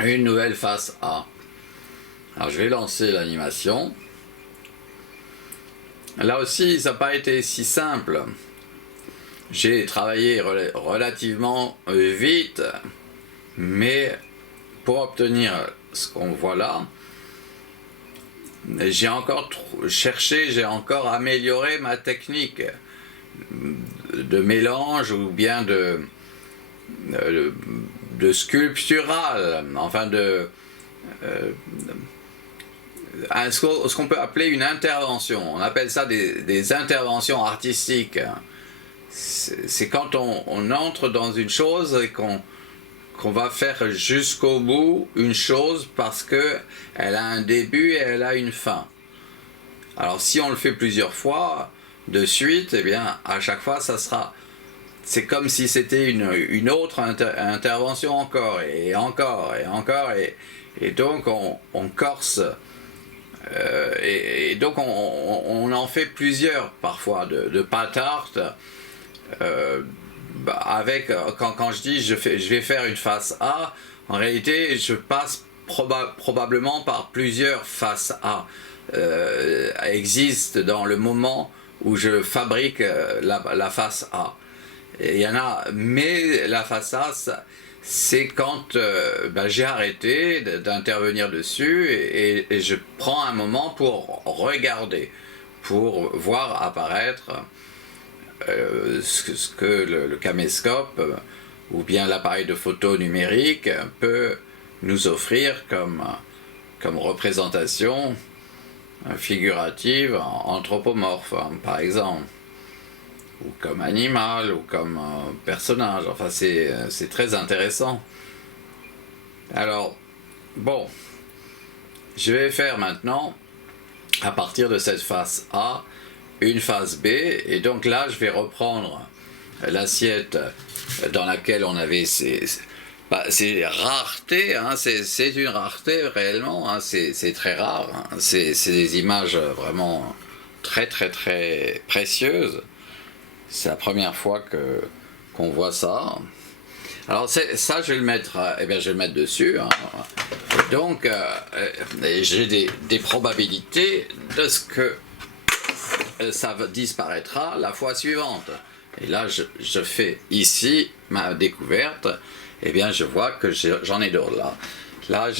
une nouvelle face A. Alors je vais lancer l'animation. Là aussi, ça n'a pas été si simple. J'ai travaillé relativement vite, mais pour obtenir ce qu'on voit là, j'ai encore cherché, j'ai encore amélioré ma technique de mélange ou bien de sculptural, enfin ce qu'on peut appeler une intervention. On appelle ça des interventions artistiques. C'est quand on entre dans une chose et qu'on va faire jusqu'au bout une chose parce qu'elle a un début et elle a une fin. Alors si on le fait plusieurs fois de suite, eh bien à chaque fois c'est comme si c'était une autre intervention encore et encore et encore et donc on corse et donc on en fait plusieurs parfois de pâte art. Avec quand je dis je vais faire une face A, en réalité je passe probablement par plusieurs faces A existent dans le moment où je fabrique la face A. Et il y en a, mais la face A, c'est quand j'ai arrêté d'intervenir dessus et je prends un moment pour regarder, pour voir apparaître ce que le caméscope ou bien l'appareil de photo numérique peut nous offrir comme représentation figurative anthropomorphe, par exemple, ou comme animal, ou comme personnage. Enfin, c'est très intéressant. Alors, bon, je vais faire maintenant, à partir de cette face A, une face B, et donc là, je vais reprendre l'assiette dans laquelle on avait ces raretés, hein, c'est une rareté réellement, hein, c'est très rare, hein, c'est des images vraiment très très très précieuses. C'est la première fois qu'on voit ça. Alors ça, je vais le mettre, je vais le mettre dessus. Hein. Donc, j'ai des probabilités de ce que ça disparaîtra la fois suivante. Et là, je fais ici ma découverte. Eh bien, je vois que j'en ai d'autres là. Là,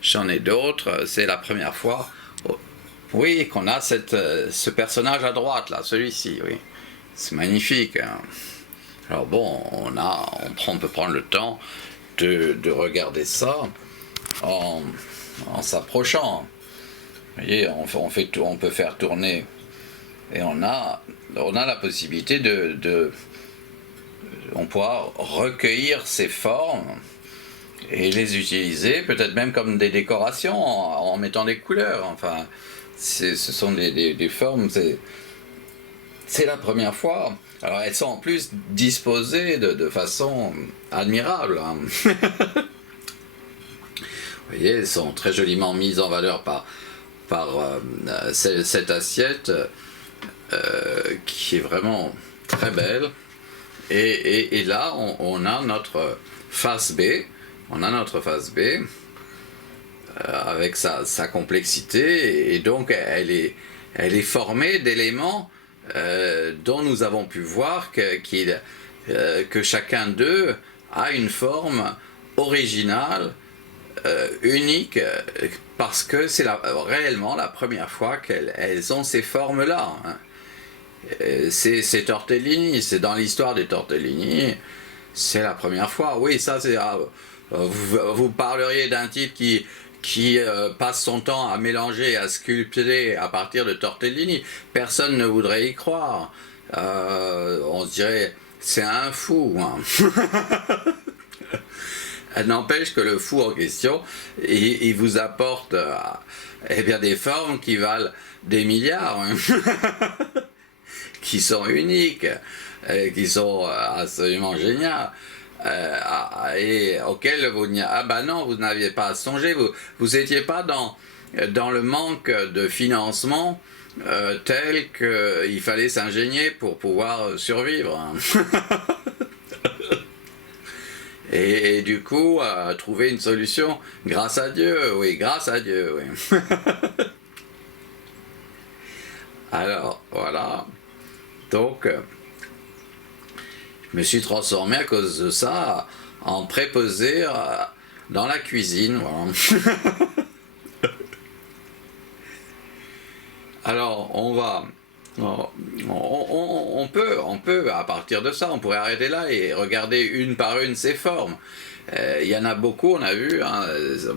j'en ai d'autres. C'est la première fois, oui, qu'on a ce personnage à droite là, celui-ci, oui. C'est magnifique. Hein. Alors bon, on peut prendre le temps de regarder ça en s'approchant. Vous voyez, on peut faire tourner et on a la possibilité on pourra recueillir ces formes et les utiliser peut-être même comme des décorations en mettant des couleurs. Enfin, ce sont des formes. C'est la première fois. Alors elles sont en plus disposées de façon admirable. Hein. Vous voyez, elles sont très joliment mises en valeur par cette assiette qui est vraiment très belle. Et là, on a notre face B. On a notre face B avec sa complexité. Et donc, elle est formée d'éléments dont nous avons pu voir que chacun d'eux a une forme originale, unique, parce que c'est réellement la première fois qu'elles ont ces formes-là. Hein. C'est Tortellini, c'est dans l'histoire des Tortellini, c'est la première fois. Oui, ça c'est... vous parleriez d'un type qui passe son temps à mélanger, à sculpter à partir de Tortellini. Personne ne voudrait y croire. On se dirait, c'est un fou. Hein. N'empêche que le fou en question, il vous apporte des formes qui valent des milliards, hein. Qui sont uniques, qui sont absolument géniales. Et auquel vous n'aviez pas songé, vous n'étiez pas dans le manque de financement tel qu'il fallait s'ingénier pour pouvoir survivre. Et du coup, trouver une solution grâce à Dieu, oui, grâce à Dieu, oui. Alors, voilà. Donc, je me suis transformé à cause de ça en préposé dans la cuisine, voilà. Alors, on peut, à partir de ça, on pourrait arrêter là et regarder une par une ces formes. Il y en a beaucoup, on a vu, hein,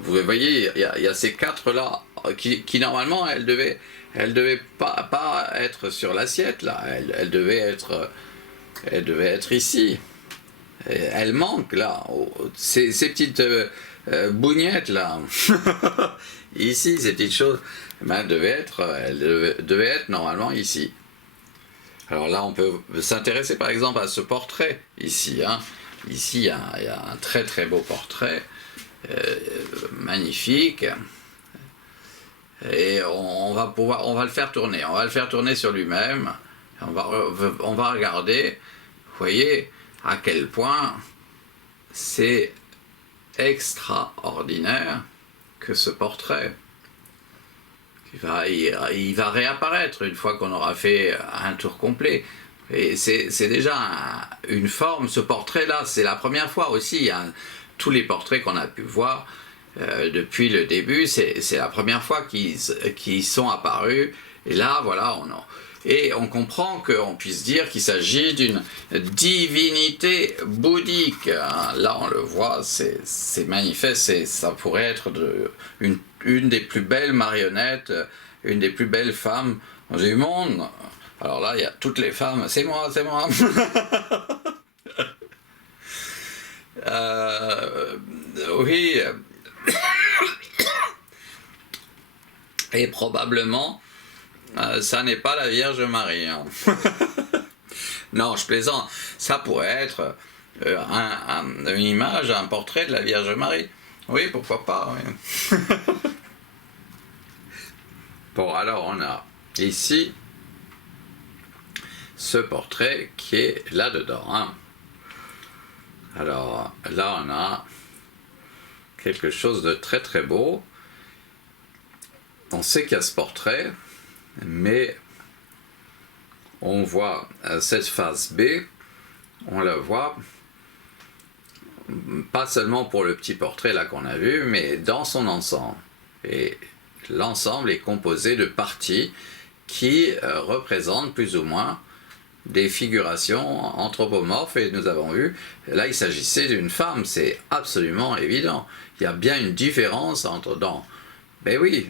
vous voyez, il y a ces quatre-là, qui normalement, elles devaient pas être sur l'assiette, là, elles devaient être ici. Elles manquent, là, ces petites bougnettes, là, ici, ces petites choses, ben, elles devaient être normalement ici. Alors là, on peut s'intéresser par exemple à ce portrait ici. Hein. Ici, il y a un très très beau portrait, magnifique. Et on va le faire tourner. On va le faire tourner sur lui-même. On va regarder. Vous voyez à quel point c'est extraordinaire que ce portrait. Il va réapparaître une fois qu'on aura fait un tour complet. Et c'est déjà une forme, ce portrait-là, c'est la première fois aussi. Hein, tous les portraits qu'on a pu voir depuis le début, c'est la première fois qu'ils sont apparus. Et là, voilà, et on comprend qu'on puisse dire qu'il s'agit d'une divinité bouddhique. Hein. Là, on le voit, c'est manifeste, ça pourrait être une des plus belles marionnettes, une des plus belles femmes du monde. Alors là, il y a toutes les femmes, c'est moi, c'est moi. Oui. Et probablement, ça n'est pas la Vierge Marie. Hein. Non, je plaisante. Ça pourrait être une image, un portrait de la Vierge Marie. Oui, pourquoi pas. Oui. Bon, alors on a ici ce portrait qui est là-dedans. Hein. Alors là, on a quelque chose de très très beau. On sait qu'il y a ce portrait, mais on voit cette face B, on la voit pas seulement pour le petit portrait là qu'on a vu, mais dans son ensemble. Et l'ensemble est composé de parties qui représentent plus ou moins des figurations anthropomorphes, et nous avons vu, là il s'agissait d'une femme, c'est absolument évident. Il y a bien une différence entre dans... Ben oui,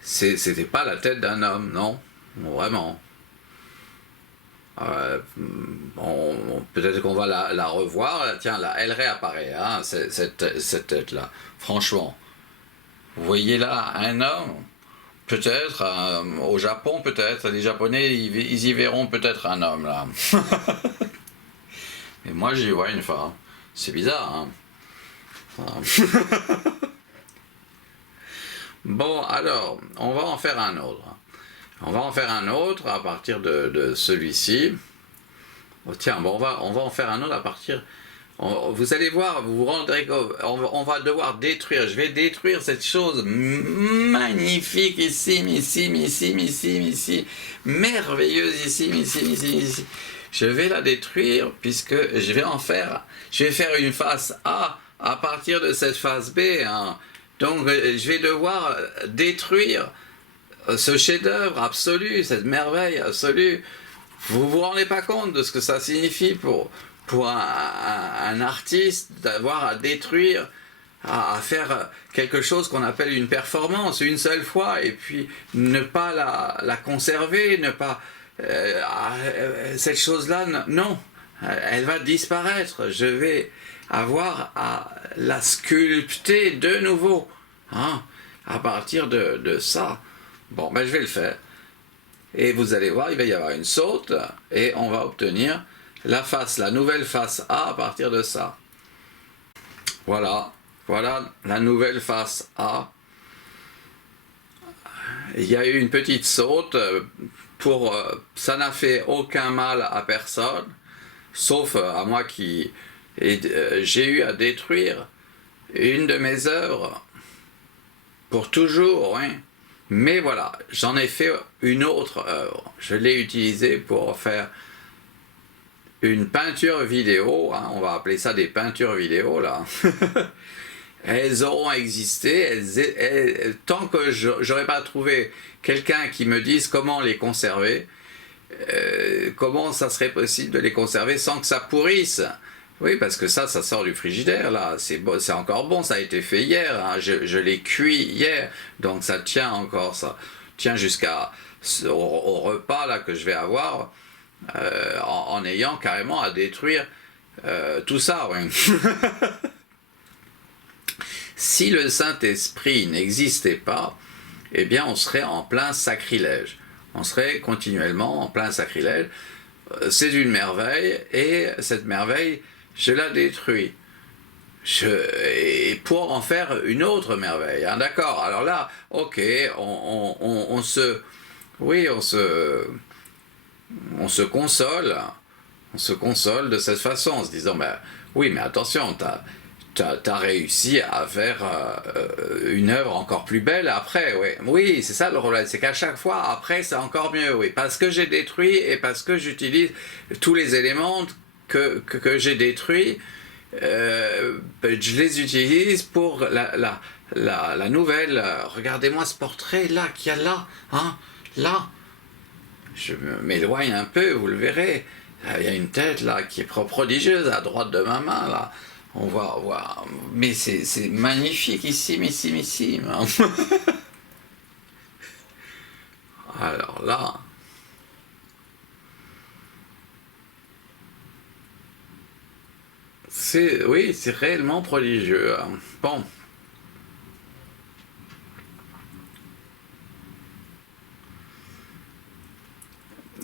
c'était pas la tête d'un homme, non, vraiment. Peut-être qu'on va la revoir, tiens, là, elle réapparaît, hein, cette tête-là, franchement. Vous voyez là un homme, peut-être, au Japon, peut-être, les Japonais, ils y verront peut-être un homme, là. Mais moi, j'y vois une femme. C'est bizarre, hein. Bon, alors, on va en faire un autre. On va en faire un autre à partir de celui-ci. Oh, tiens, bon, on va en faire un autre à partir... vous allez voir, vous vous rendrez compte, on va devoir détruire, je vais détruire cette chose magnifique ici, merveilleuse ici. Je vais la détruire puisque je vais faire une face A à partir de cette face B. Hein. Donc je vais devoir détruire ce chef-d'œuvre absolu, cette merveille absolue. Vous vous rendez pas compte de ce que ça signifie pour un artiste d'avoir à détruire, à faire quelque chose qu'on appelle une performance une seule fois et puis ne pas la conserver, ne pas... cette chose-là, non, elle va disparaître. Je vais avoir à la sculpter de nouveau, hein, à partir de ça. Bon, ben je vais le faire. Et vous allez voir, il va y avoir une saute et on va obtenir la nouvelle face A à partir de ça. Voilà la nouvelle face A. Il y a eu une petite saute ça n'a fait aucun mal à personne, sauf à moi qui Et j'ai eu à détruire une de mes œuvres pour toujours, oui. Mais voilà, j'en ai fait une autre œuvre. Je l'ai utilisée pour faire une peinture vidéo, hein, on va appeler ça des peintures vidéo là. Elles auront existé, tant que j'aurais pas trouvé quelqu'un qui me dise comment les conserver, comment ça serait possible de les conserver sans que ça pourrisse. Oui, parce que ça sort du frigidaire, là, c'est encore bon, ça a été fait hier, hein, je l'ai cuit hier, donc ça tient encore, ça tient jusqu'à au repas là que je vais avoir, en ayant carrément à détruire tout ça, oui. Si le Saint-Esprit n'existait pas, eh bien on serait en plein sacrilège, on serait continuellement en plein sacrilège. C'est une merveille, et cette merveille, je la détruis. Et pour en faire une autre merveille. Hein, d'accord, alors là, ok, on se console. On se console de cette façon, en se disant, ben, oui, mais attention, t'as réussi à faire une œuvre encore plus belle après, oui. Oui, c'est ça le problème, c'est qu'à chaque fois, après, c'est encore mieux, oui. Parce que j'ai détruit et parce que j'utilise tous les éléments que j'ai détruits, je les utilise pour la nouvelle. Regardez-moi ce portrait là qu'il y a là, hein, là. Je m'éloigne un peu, vous le verrez. Il y a une tête là qui est prodigieuse à droite de ma main là. On va voir, mais c'est magnifique ici. Alors là, oui, c'est réellement prodigieux. Bon.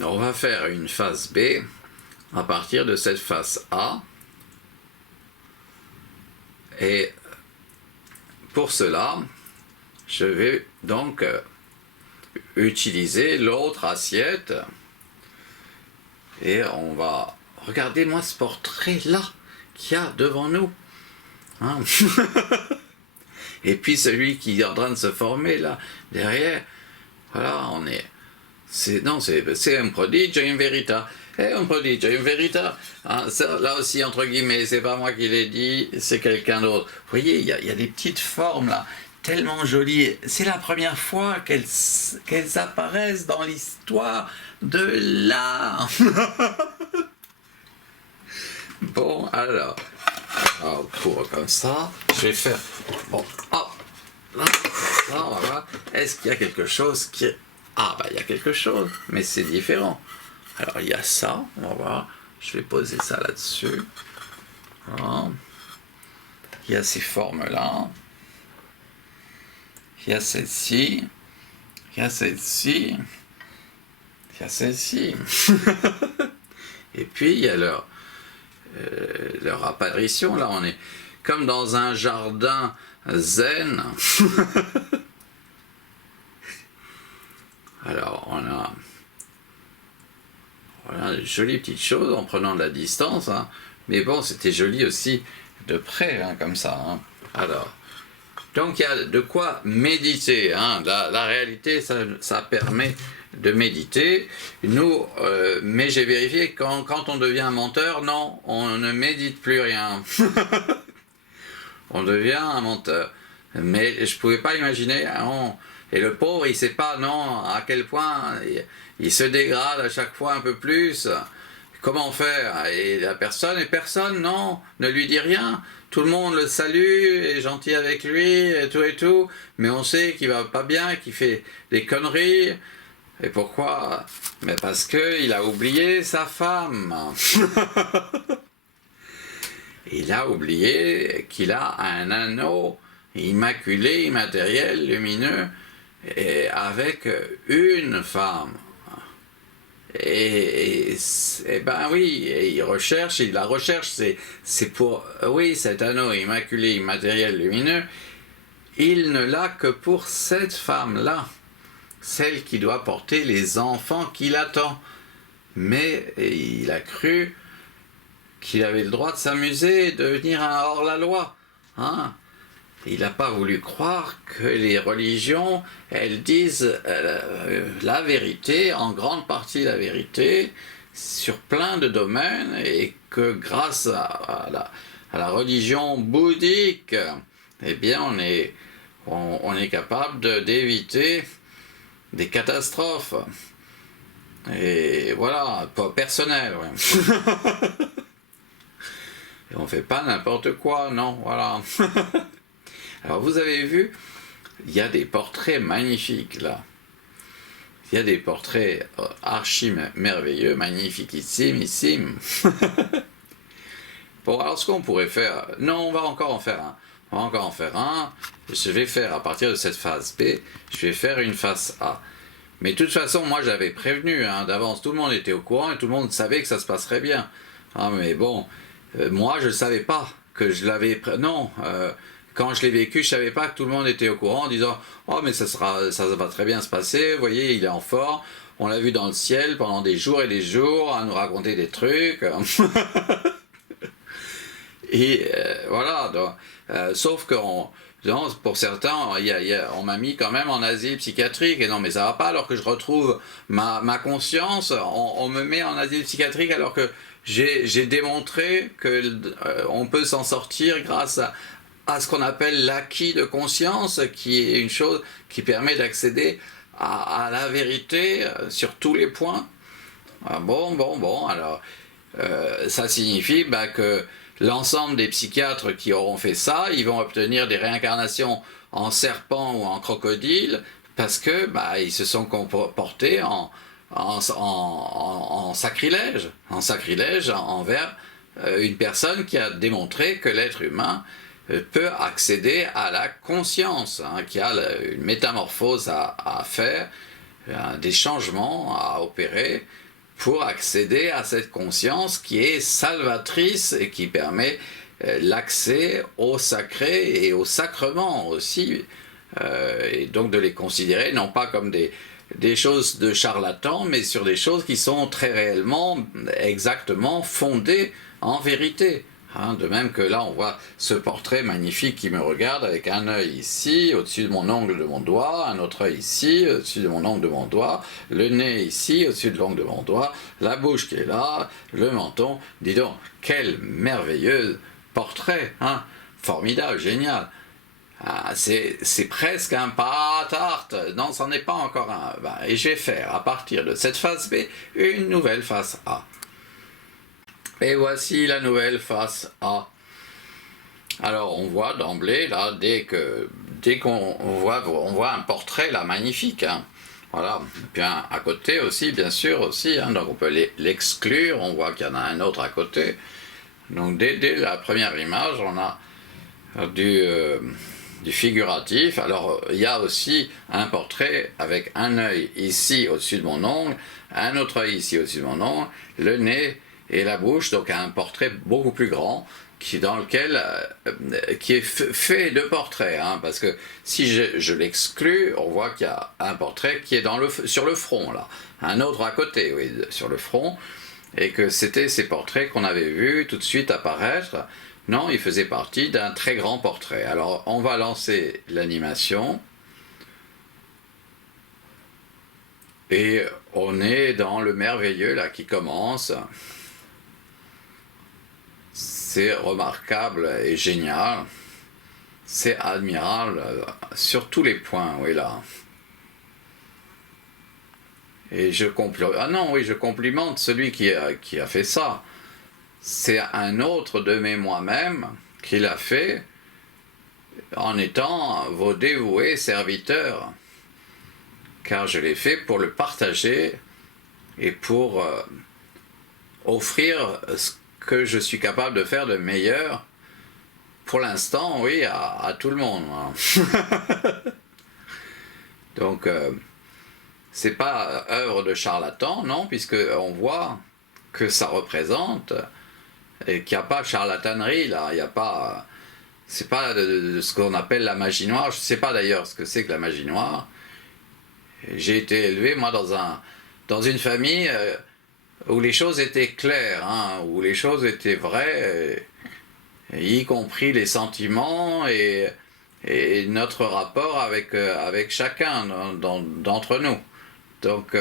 On va faire une phase B à partir de cette phase A. Et pour cela, je vais donc utiliser l'autre assiette. Et on va... Regardez-moi ce portrait-là qu'il y a devant nous. Hein. Et puis celui qui est en train de se former là, derrière. Voilà, on est... C'est un prodige, une vérita. Et un prodige, une vérita. Hein, ça, là aussi, entre guillemets, c'est pas moi qui l'ai dit, c'est quelqu'un d'autre. Vous voyez, il y a des petites formes là, tellement jolies. C'est la première fois qu'elles apparaissent dans l'histoire de l'art. Bon, alors, pour comme ça, je vais faire... Bon, hop, là, voilà. Est-ce qu'il y a quelque chose qui... Ah, bah, il y a quelque chose, mais c'est différent. Alors, il y a ça, on va voir. Je vais poser ça là-dessus. Voilà. Il y a ces formes-là. Il y a celle-ci. Il y a celle-ci. Il y a celle-ci. Et puis, il y a leur apparition. Là, on est comme dans un jardin zen. Alors, on a voilà, de jolies petites choses en prenant de la distance. Hein. Mais bon, c'était joli aussi de près, hein, comme ça. Hein. Alors, donc il y a de quoi méditer. Hein. La réalité, ça permet de méditer. Nous, mais j'ai vérifié que quand on devient un menteur, non, on ne médite plus rien. On devient un menteur. Mais je ne pouvais pas imaginer... Et le pauvre, il ne sait pas, non, à quel point il se dégrade à chaque fois un peu plus. Comment faire? Et la personne, non, ne lui dit rien. Tout le monde le salue, est gentil avec lui, et tout. Mais on sait qu'il va pas bien, qu'il fait des conneries. Et pourquoi? Mais parce qu'il a oublié sa femme. Il a oublié qu'il a un anneau immaculé, immatériel, lumineux, et avec une femme. Et ben oui, et il la recherche, c'est pour, oui, cet anneau immaculé, immatériel, lumineux, il ne l'a que pour cette femme-là, celle qui doit porter les enfants qu'il attend. Mais il a cru qu'il avait le droit de s'amuser, de devenir un hors-la-loi. Hein? Il n'a pas voulu croire que les religions, elles disent la vérité, en grande partie la vérité, sur plein de domaines, et que grâce à la religion bouddhique, eh bien on est capable d'éviter des catastrophes. Et voilà, pas personnel. Ouais. Et on fait pas n'importe quoi, non, voilà. Alors vous avez vu, il y a des portraits magnifiques là. Il y a des portraits archi merveilleux, magnifiquissimes. Bon, alors ce qu'on pourrait faire, non, on va encore en faire un. On va encore en faire un. Je vais faire, à partir de cette phase B, je vais faire une phase A. Mais de toute façon, moi j'avais prévenu d'avance, tout le monde était au courant et tout le monde savait que ça se passerait bien. Mais bon, moi je ne savais pas que je l'avais... Non, quand je l'ai vécu, je ne savais pas que tout le monde était au courant en disant « Oh mais ça va très bien se passer, vous voyez, il est en forme, on l'a vu dans le ciel pendant des jours et des jours, à nous raconter des trucs. » Et voilà, donc, sauf que pour certains, on m'a mis quand même en asile psychiatrique, et non mais ça va pas, alors que je retrouve ma conscience, on me met en asile psychiatrique alors que j'ai démontré qu'on peut s'en sortir grâce à ce qu'on appelle l'acquis de conscience, qui est une chose qui permet d'accéder à la vérité sur tous les points. Bon, alors ça signifie que l'ensemble des psychiatres qui auront fait ça, ils vont obtenir des réincarnations en serpent ou en crocodile parce que ils se sont comportés en sacrilège envers une personne qui a démontré que l'être humain peut accéder à la conscience, qui a une métamorphose à faire, des changements à opérer pour accéder à cette conscience qui est salvatrice et qui permet l'accès au sacré et au sacrement aussi, et donc de les considérer non pas comme des choses de charlatans, mais sur des choses qui sont très réellement, exactement fondées en vérité. De même que là on voit ce portrait magnifique qui me regarde avec un œil ici, au-dessus de mon ongle de mon doigt, un autre œil ici, au-dessus de mon ongle de mon doigt, le nez ici, au-dessus de l'ongle de mon doigt, la bouche qui est là, le menton. Dis donc, quel merveilleux portrait, formidable, génial. C'est presque un pas à tarte. Non, c'en est pas encore un. Et je vais faire, à partir de cette phase B, une nouvelle phase A. Et voici la nouvelle face A. Alors on voit d'emblée là, dès qu'on voit un portrait là magnifique. Voilà. Et puis à côté aussi, bien sûr aussi. Donc on peut l'exclure. On voit qu'il y en a un autre à côté. Donc dès la première image, on a du figuratif. Alors il y a aussi un portrait avec un œil ici au-dessus de mon ongle, un autre œil ici au-dessus de mon ongle, le nez et la bouche, donc un portrait beaucoup plus grand qui est fait de portraits, parce que si je l'exclus, on voit qu'il y a un portrait qui est sur le front là, un autre à côté, oui, sur le front, et que c'était ces portraits qu'on avait vus tout de suite apparaître. Non, il faisait partie d'un très grand portrait. Alors on va lancer l'animation. Et on est dans le merveilleux là qui commence. C'est remarquable et génial. C'est admirable sur tous les points, oui là. Et je complimente celui qui a fait ça. C'est un autre de mes moi-même qui l'a fait en étant vos dévoués serviteurs. Car je l'ai fait pour le partager et pour offrir ce que je suis capable de faire de meilleur, pour l'instant, oui, à tout le monde. Donc, c'est pas œuvre de charlatan, non, puisque on voit que ça représente et qu'il n'y a pas de charlatanerie là, il n'y a pas, c'est pas de ce qu'on appelle la magie noire. Je ne sais pas d'ailleurs ce que c'est que la magie noire. J'ai été élevé moi dans une famille où les choses étaient claires, hein, où les choses étaient vraies, y compris les sentiments et notre rapport avec chacun d'entre nous. Donc,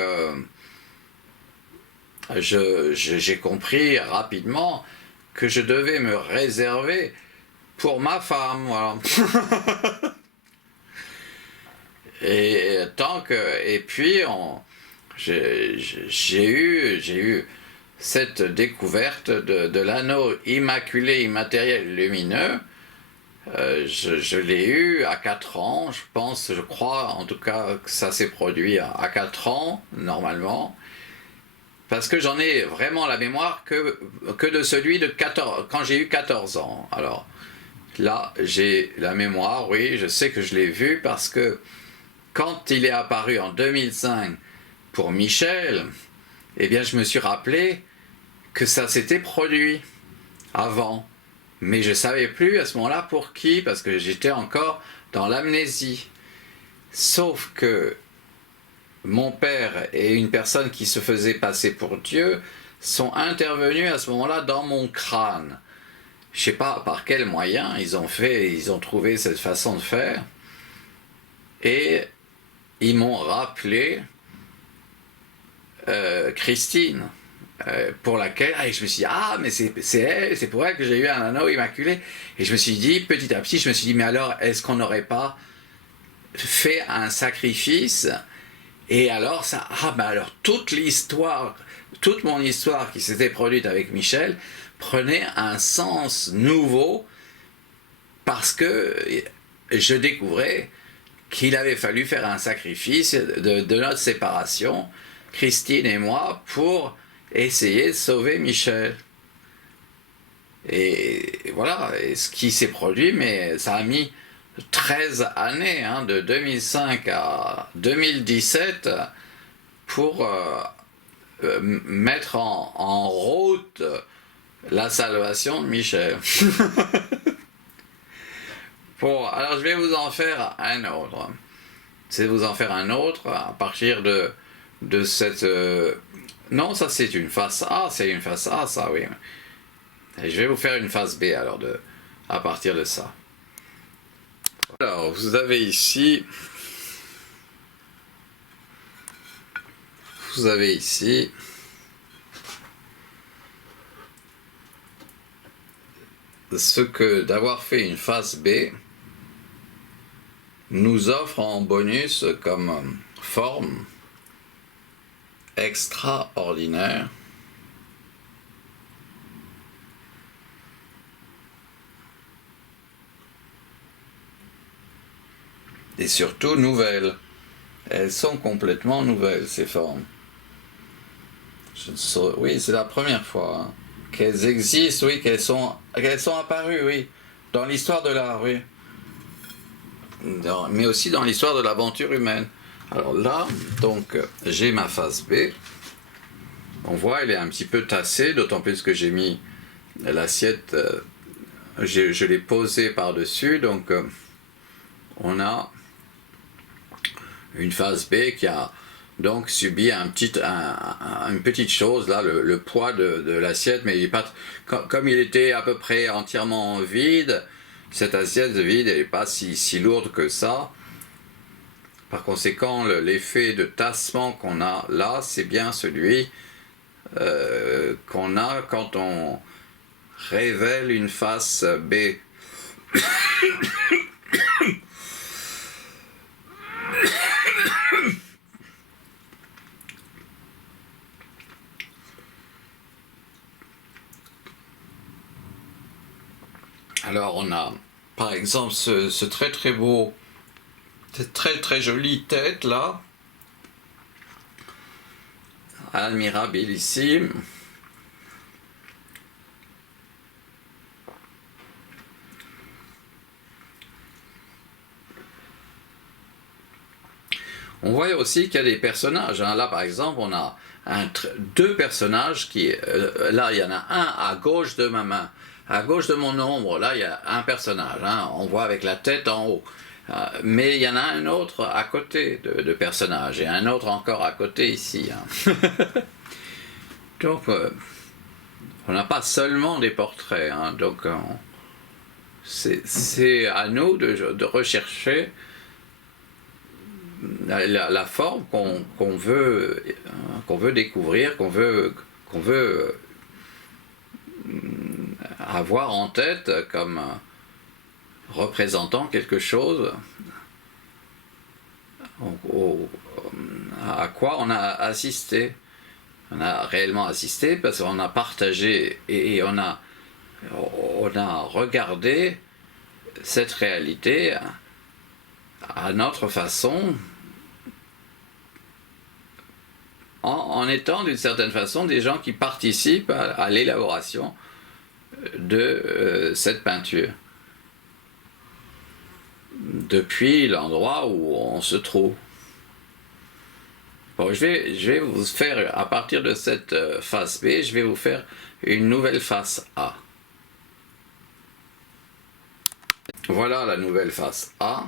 j'ai compris rapidement que je devais me réserver pour ma femme, voilà. Et puis j'ai eu cette découverte de l'anneau immaculé immatériel lumineux. Je l'ai eu à 4 ans, je crois en tout cas que ça s'est produit à 4 ans normalement, parce que j'en ai vraiment la mémoire que de celui de 14, quand j'ai eu 14 ans. Alors là, j'ai la mémoire, oui, je sais que je l'ai vu parce que quand il est apparu en 2005 pour Michel, eh bien je me suis rappelé que ça s'était produit avant. Mais je ne savais plus à ce moment-là pour qui, parce que j'étais encore dans l'amnésie. Sauf que mon père et une personne qui se faisait passer pour Dieu sont intervenus à ce moment-là dans mon crâne. Je ne sais pas par quel moyen ils ont trouvé cette façon de faire. Et ils m'ont rappelé Christine. Pour laquelle je me suis dit, ah mais c'est elle, c'est pour elle que j'ai eu un anneau immaculé. Et je me suis dit, petit à petit, je me suis dit, mais alors est-ce qu'on n'aurait pas fait un sacrifice? Et alors ça, alors toute mon histoire qui s'était produite avec Michel prenait un sens nouveau, parce que je découvrais qu'il avait fallu faire un sacrifice de notre séparation, Christine et moi, pour essayer de sauver Michel. Et voilà, et ce qui s'est produit, mais ça a mis 13 années, hein, de 2005 à 2017, pour mettre en route la salvation de Michel. Bon, alors je vais vous en faire un autre. C'est vous en faire un autre à partir de cette... non, ça c'est une face A, c'est une face A, ça, oui. Et je vais vous faire une face B, alors, à partir de ça. Alors, vous avez ici... ce que d'avoir fait une face B nous offre en bonus comme forme extraordinaire et surtout nouvelles. Elles sont complètement nouvelles, ces formes. Oui, c'est la première fois, hein, qu'elles existent, oui, qu'elles sont apparues, oui, dans l'histoire de l'art, oui, mais aussi dans l'histoire de l'aventure humaine. Alors là, donc, j'ai ma face B. On voit, elle est un petit peu tassée, d'autant plus que j'ai mis l'assiette, je l'ai posée par-dessus, donc on a une face B qui a donc subi une petite chose, là, le poids de l'assiette, mais il est pas, comme il était à peu près entièrement vide, cette assiette vide, elle n'est pas si lourde que ça. Par conséquent, l'effet de tassement qu'on a là, c'est bien celui qu'on a quand on révèle une face B. Alors on a par exemple ce très très beau, cette très très jolie tête là, admirabilissime. On voit aussi qu'il y a des personnages, hein. Là par exemple on a deux personnages qui, là il y en a un à gauche de ma main, à gauche de mon ombre, là il y a un personnage, hein, on voit avec la tête en haut, mais il y en a un autre à côté de personnage, et un autre encore à côté ici, hein. Donc, on n'a pas seulement des portraits, hein, donc c'est à nous de rechercher la forme qu'on veut découvrir, qu'on veut avoir en tête comme représentant quelque chose à quoi on a assisté. On a réellement assisté parce qu'on a partagé et on a regardé cette réalité à notre façon, en étant d'une certaine façon des gens qui participent à l'élaboration de cette peinture, depuis l'endroit où on se trouve. Bon, je vais vous faire, à partir de cette face B, je vais vous faire une nouvelle face A. Voilà la nouvelle face A.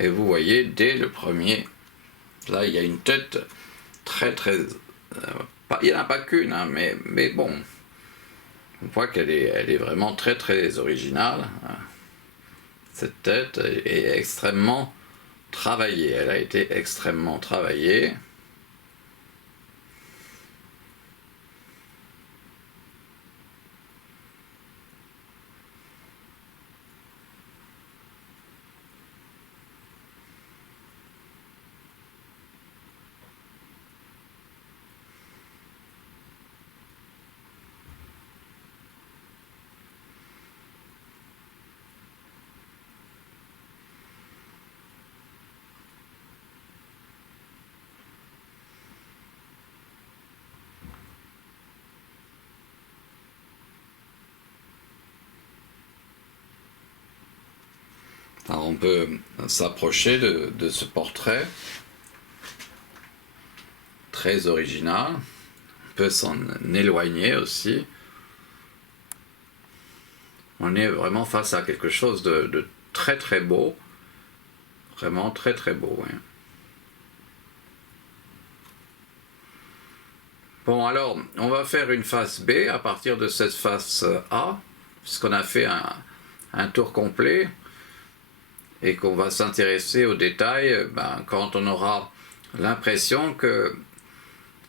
Et vous voyez, dès le premier, là, il y a une tête très, il n'y en a pas qu'une, hein, mais bon, on voit qu'elle est vraiment très, très originale. Cette tête est extrêmement travaillée. Elle a été extrêmement travaillée. Alors on peut s'approcher de ce portrait très original, on peut s'en éloigner aussi. On est vraiment face à quelque chose de très très beau, vraiment très très beau. Oui. Bon, alors on va faire une face B à partir de cette face A, puisqu'on a fait un tour complet et qu'on va s'intéresser aux détails quand on aura l'impression que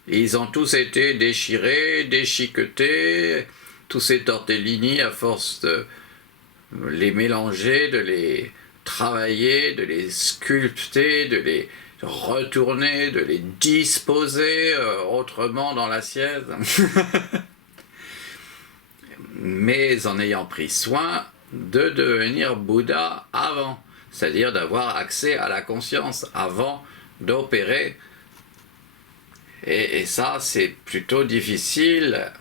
ils ont tous été déchirés, déchiquetés, tous ces tortellini, à force de les mélanger, de les travailler, de les sculpter, de les retourner, de les disposer autrement dans l'assiette. Mais en ayant pris soin de devenir Bouddha avant, c'est-à-dire d'avoir accès à la conscience avant d'opérer. Et ça, c'est plutôt difficile,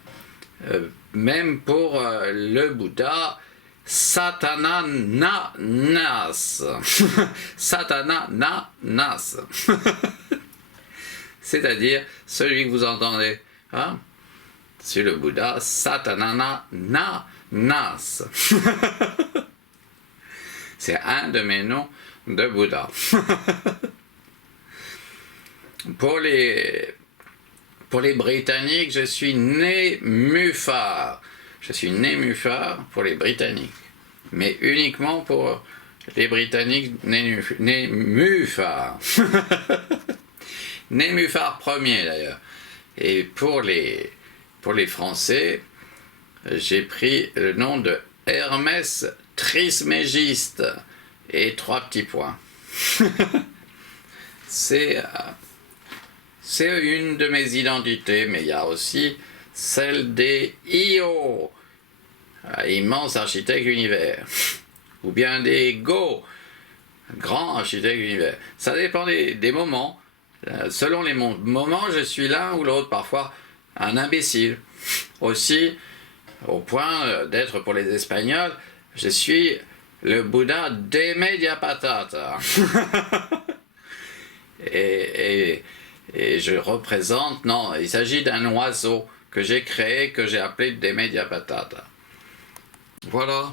même pour le Bouddha Satananas. Satananas. C'est-à-dire celui que vous entendez. Hein? C'est le Bouddha Satananas. C'est un de mes noms de Bouddha. Pour les Britanniques, je suis né Mufar. Je suis né Mufar pour les Britanniques. Mais uniquement pour les Britanniques né Mufar. Né Mufar premier d'ailleurs. Et pour les Français, j'ai pris le nom de Hermès Trismégiste. Et 3 petits points. C'est une de mes identités, mais il y a aussi celle des Io, immense architecte univers, ou bien des Go, grand architecte univers. Ça dépend des moments. Selon les moments, je suis l'un ou l'autre, parfois un imbécile. Aussi, au point d'être pour les Espagnols, je suis le Bouddha de media patata. et je représente, non, il s'agit d'un oiseau que j'ai créé, que j'ai appelé De Media Patata. Voilà.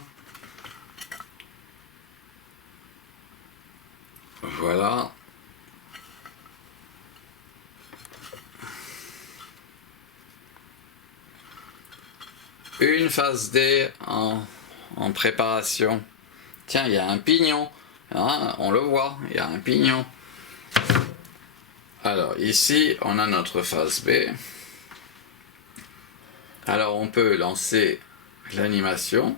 Voilà. une phase D en préparation. Tiens, il y a un pignon, hein, on le voit, il y a un pignon. Alors ici, on a notre phase B. Alors on peut lancer l'animation.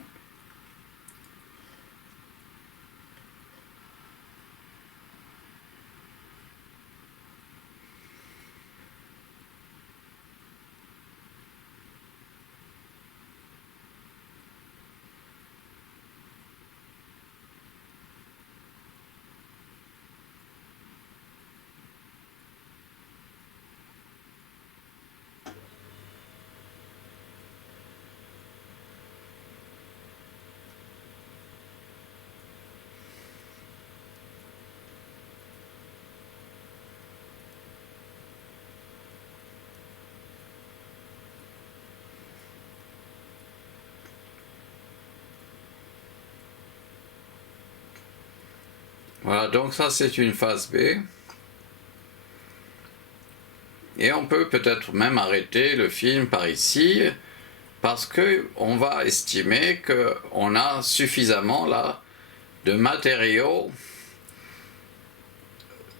Voilà, donc ça c'est une phase B. Et on peut peut-être même arrêter le film par ici, parce qu'on va estimer qu'on a suffisamment là de matériaux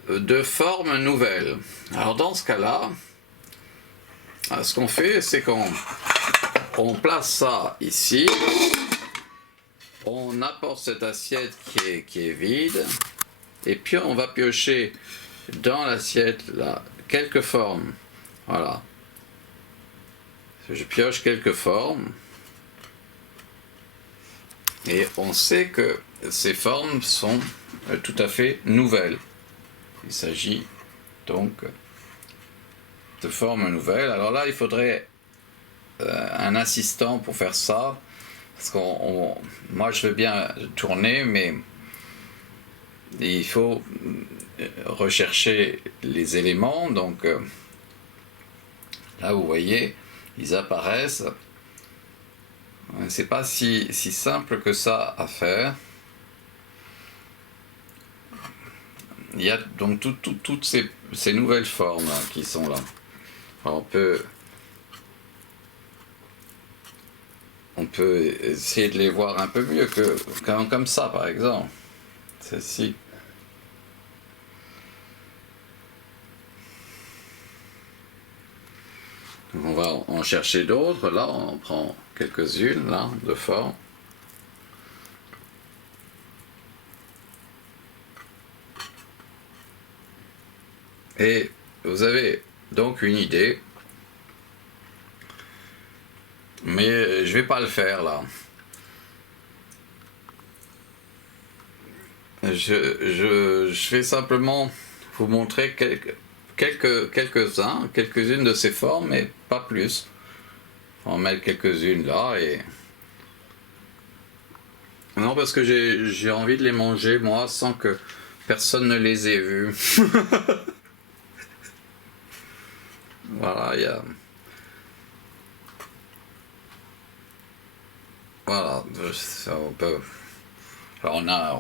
de forme nouvelle. Alors dans ce cas-là, ce qu'on fait, c'est qu'on place ça ici, on apporte cette assiette qui est vide, et puis on va piocher dans l'assiette là quelques formes. Voilà. Je pioche quelques formes. Et on sait que ces formes sont tout à fait nouvelles. Il s'agit donc de formes nouvelles. Alors là, il faudrait un assistant pour faire ça. Parce que moi, je veux bien tourner, mais il faut rechercher les éléments. Donc là, vous voyez, ils apparaissent. C'est pas si simple que ça à faire. Il y a donc toutes ces nouvelles formes qui sont là. Alors on peut essayer de les voir un peu mieux que comme ça, par exemple. Celle-ci. On va en chercher d'autres. Là, on prend quelques-unes là de formes. Et vous avez donc une idée, mais je vais pas le faire là. Je vais simplement vous montrer quelques-unes de ces formes, mais pas plus. On va mettre quelques-unes là et... Non, parce que j'ai envie de les manger, moi, sans que personne ne les ait vues. Voilà, il y a... Voilà, on peut... Alors on a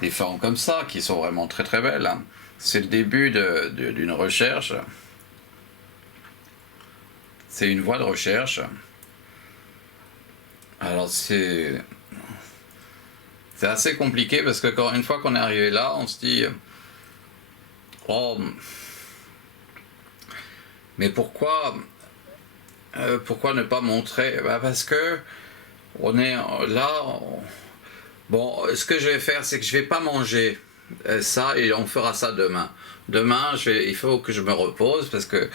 des formes comme ça qui sont vraiment très très belles. Hein. C'est le début d'une recherche. C'est une voie de recherche. Alors c'est assez compliqué parce que quand une fois qu'on est arrivé là, on se dit oh, mais pourquoi ne pas montrer? Parce que on est là. Bon, ce que je vais faire, c'est que je vais pas manger ça et on fera ça demain. Demain, il faut que je me repose parce que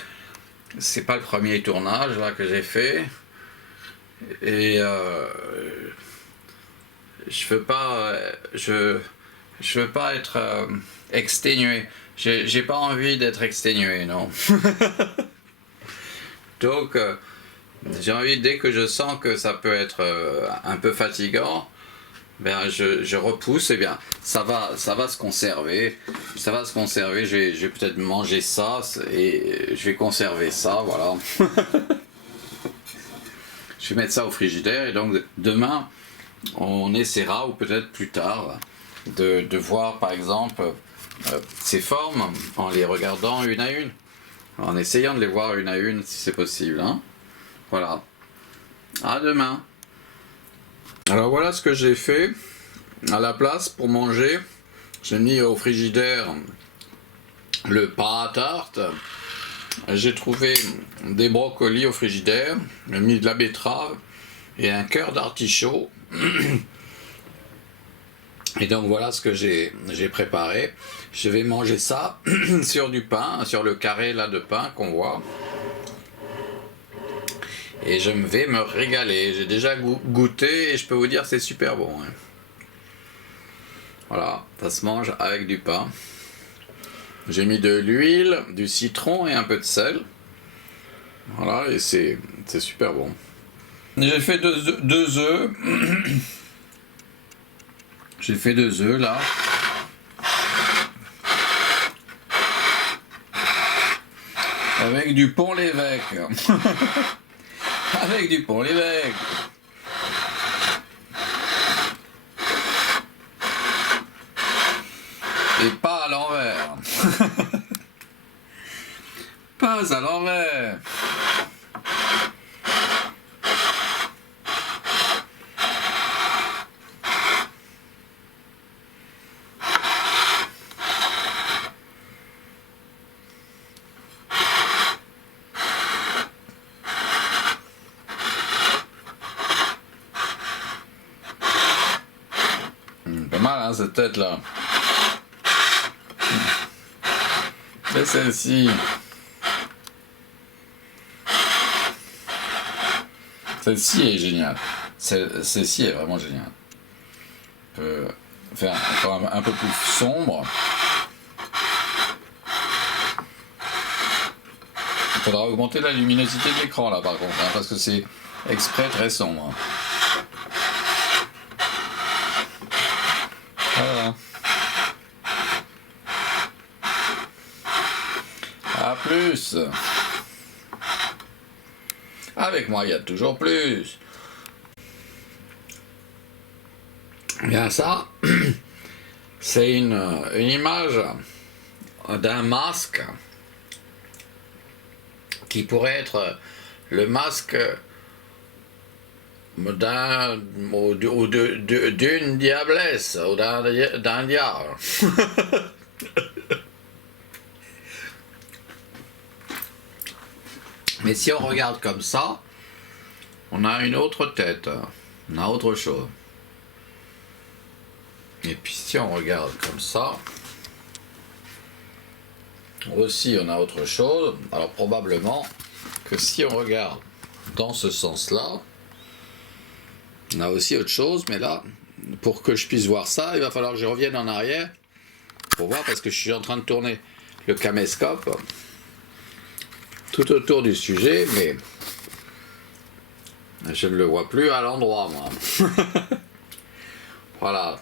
c'est pas le premier tournage là que j'ai fait et je veux pas être exténué. J'ai pas envie d'être exténué, non. Donc j'ai envie, dès que je sens que ça peut être un peu fatigant, ben je repousse, et bien ça va se conserver. Ça va se conserver, je vais peut-être manger ça et je vais conserver ça, voilà. Je vais mettre ça au frigidaire et donc demain on essaiera, ou peut-être plus tard, de voir par exemple ces formes en les regardant une à une, en essayant de les voir une à une si c'est possible, hein. Voilà. À demain. Alors voilà ce que j'ai fait. À la place, pour manger, j'ai mis au frigidaire le pain à tarte. J'ai trouvé des brocolis au frigidaire, j'ai mis de la betterave et un cœur d'artichaut. Et donc voilà ce que j'ai préparé. Je vais manger ça sur du pain, sur le carré là de pain qu'on voit. Et je vais me régaler. J'ai déjà goûté et je peux vous dire c'est super bon. Hein. Voilà, ça se mange avec du pain. J'ai mis de l'huile, du citron et un peu de sel. Voilà, et c'est super bon. J'ai fait deux œufs. J'ai fait 2 œufs là. Avec du Pont-l'Évêque. Avec du Pont-l'Évêque. Et pas à l'envers. Pas à l'envers. Pas mal hein, cette tête là. Et celle-ci. Celle-ci est géniale. Celle-ci est vraiment géniale. On peut faire encore un peu plus sombre. Il faudra augmenter la luminosité de l'écran là par contre, hein, parce que c'est exprès très sombre. Voilà. À plus. Avec moi, il y a toujours plus. Bien ça, c'est une image d'un masque qui pourrait être le masque d'une diablesse ou d'un diable. Mais si on regarde comme ça, on a une autre tête, on a autre chose. Et puis si on regarde comme ça, aussi on a autre chose. Alors probablement que si on regarde dans ce sens-là, on a aussi autre chose, mais là, pour que je puisse voir ça, il va falloir que je revienne en arrière pour voir, parce que je suis en train de tourner le caméscope tout autour du sujet, mais je ne le vois plus à l'endroit, moi. Voilà.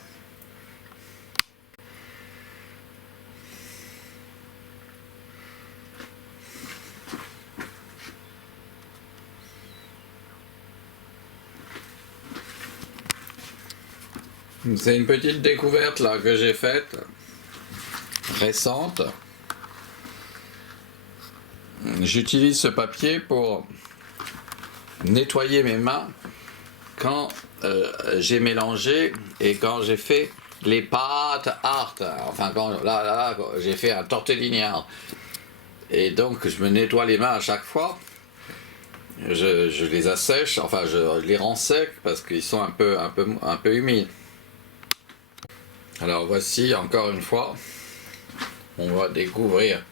C'est une petite découverte là que j'ai faite, récente. J'utilise ce papier pour nettoyer mes mains quand j'ai mélangé et quand j'ai fait les pâtes art. Enfin, quand là j'ai fait un tortellinière. Et donc je me nettoie les mains à chaque fois. Je les assèche, enfin je les rends secs parce qu'ils sont un peu humides. Alors voici encore une fois, on va découvrir.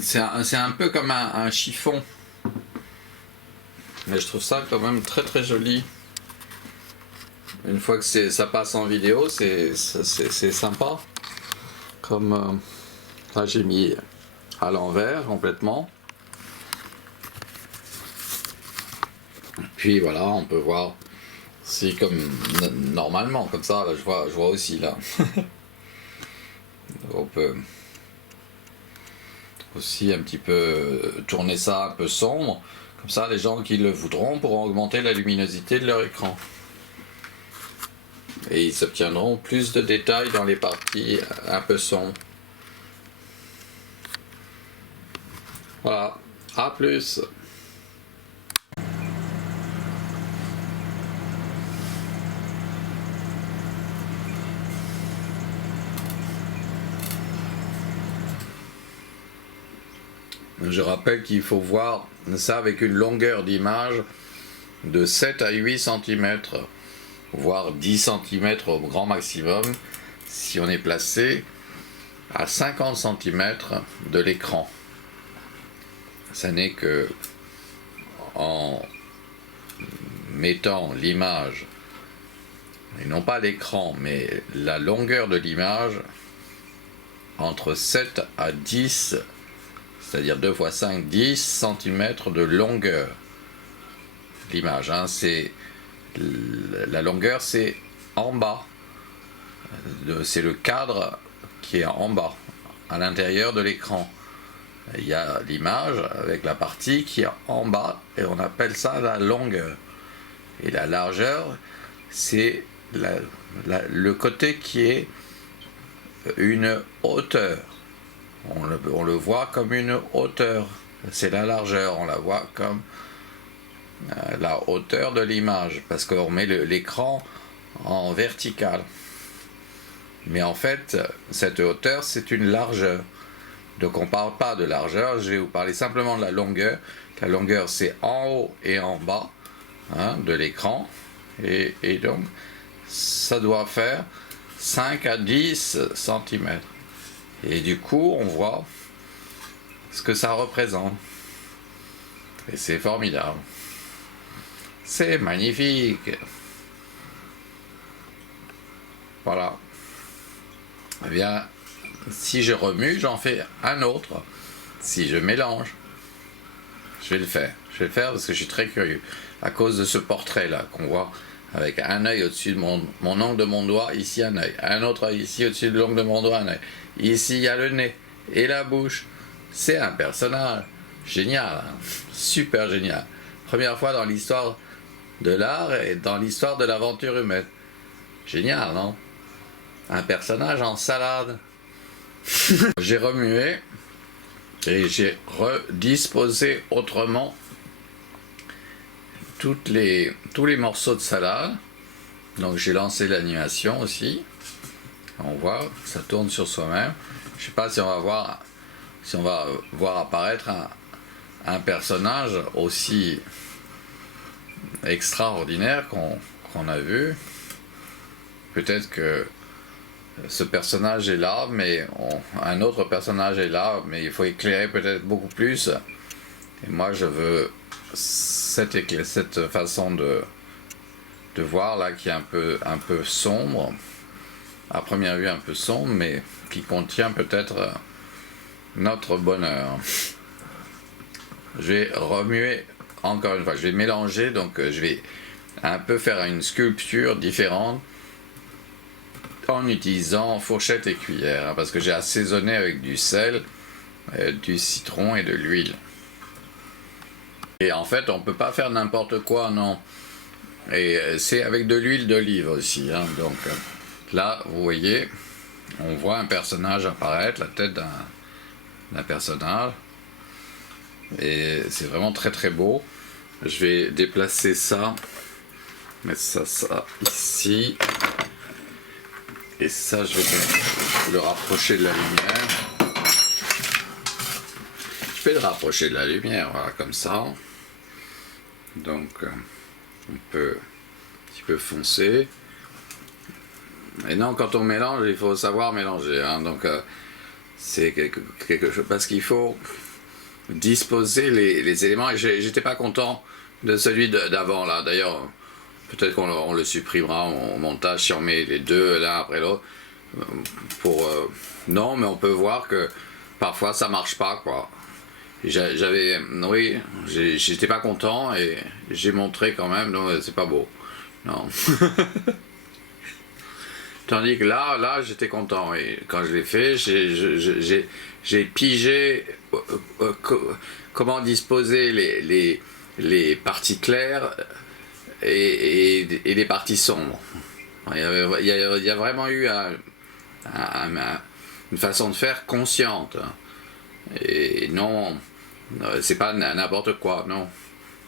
C'est un peu comme un chiffon, mais je trouve ça quand même très très joli. Une fois que ça passe en vidéo, c'est sympa. Comme là j'ai mis à l'envers complètement. Puis voilà, on peut voir si comme normalement comme ça, là, je vois aussi là. On peut aussi un petit peu tourner ça un peu sombre, comme ça les gens qui le voudront pourront augmenter la luminosité de leur écran. Et ils obtiendront plus de détails dans les parties un peu sombres. Voilà, à plus. Je rappelle qu'il faut voir ça avec une longueur d'image de 7 à 8 cm, voire 10 cm au grand maximum, si on est placé à 50 cm de l'écran. Ça n'est que en mettant l'image, et non pas l'écran, mais la longueur de l'image, entre 7 à 10, c'est-à-dire 2 fois 5, 10 cm de longueur. L'image, hein, c'est la longueur, c'est en bas, c'est le cadre qui est en bas, à l'intérieur de l'écran. Il y a l'image avec la partie qui est en bas et on appelle ça la longueur. Et la largeur, c'est le côté qui est une hauteur. On le voit comme une hauteur. C'est la largeur, on la voit comme la hauteur de l'image, parce qu'on met l'écran en vertical. Mais en fait, cette hauteur, c'est une largeur. Donc on ne parle pas de largeur, je vais vous parler simplement de la longueur. La longueur, c'est en haut et en bas, hein, de l'écran. Et donc, ça doit faire 5 à 10 cm. Et du coup, on voit ce que ça représente. Et c'est formidable. C'est magnifique. Voilà. Eh bien, si je remue, j'en fais un autre. Si je mélange, je vais le faire. Je vais le faire parce que je suis très curieux. À cause de ce portrait-là qu'on voit avec un œil au-dessus de mon ongle de mon doigt, ici un œil. Un autre œil ici au-dessus de l'ongle de mon doigt, un œil. Ici, il y a le nez et la bouche. C'est un personnage. Génial. Hein, super génial. Première fois dans l'histoire de l'art et dans l'histoire de l'aventure humaine. Génial, non? Un personnage en salade. J'ai remué et j'ai redisposé autrement tous les morceaux de salade. Donc j'ai lancé l'animation aussi. On voit, ça tourne sur soi-même. Je sais pas si on va voir apparaître un personnage aussi extraordinaire qu'on a vu. Peut-être que ce personnage est là, mais un autre personnage est là, mais il faut éclairer peut-être beaucoup plus. Et moi, je veux cette façon de voir là qui est un peu sombre, à première vue un peu sombre, mais qui contient peut-être notre bonheur. Je vais remuer encore une fois, je vais mélanger, donc je vais un peu faire une sculpture différente en utilisant fourchette et cuillère, hein, parce que j'ai assaisonné avec du sel, du citron et de l'huile. Et en fait, on peut pas faire n'importe quoi, non. Et c'est avec de l'huile d'olive aussi, hein. Donc là, vous voyez, on voit un personnage apparaître, la tête d'un personnage. Et c'est vraiment très très beau. Je vais déplacer ça, mettre ça ici. Et ça, je vais le rapprocher de la lumière. Je vais le rapprocher de la lumière, voilà, comme ça. Donc, on peut un petit peu foncer. Et non, quand on mélange, il faut savoir mélanger, hein. Donc, c'est quelque chose, parce qu'il faut disposer les éléments. Et j'étais pas content de celui d'avant, là. D'ailleurs, peut-être qu'on le supprimera au montage si on met les deux l'un après l'autre. Non, mais on peut voir que parfois ça marche pas, quoi. J'étais pas content et j'ai montré quand même, non, c'est pas beau. Non. Tandis que là, j'étais content. Et quand je l'ai fait, j'ai pigé comment disposer les parties claires et les parties sombres. Il y a vraiment eu une façon de faire consciente. Et non, c'est pas n'importe quoi, non.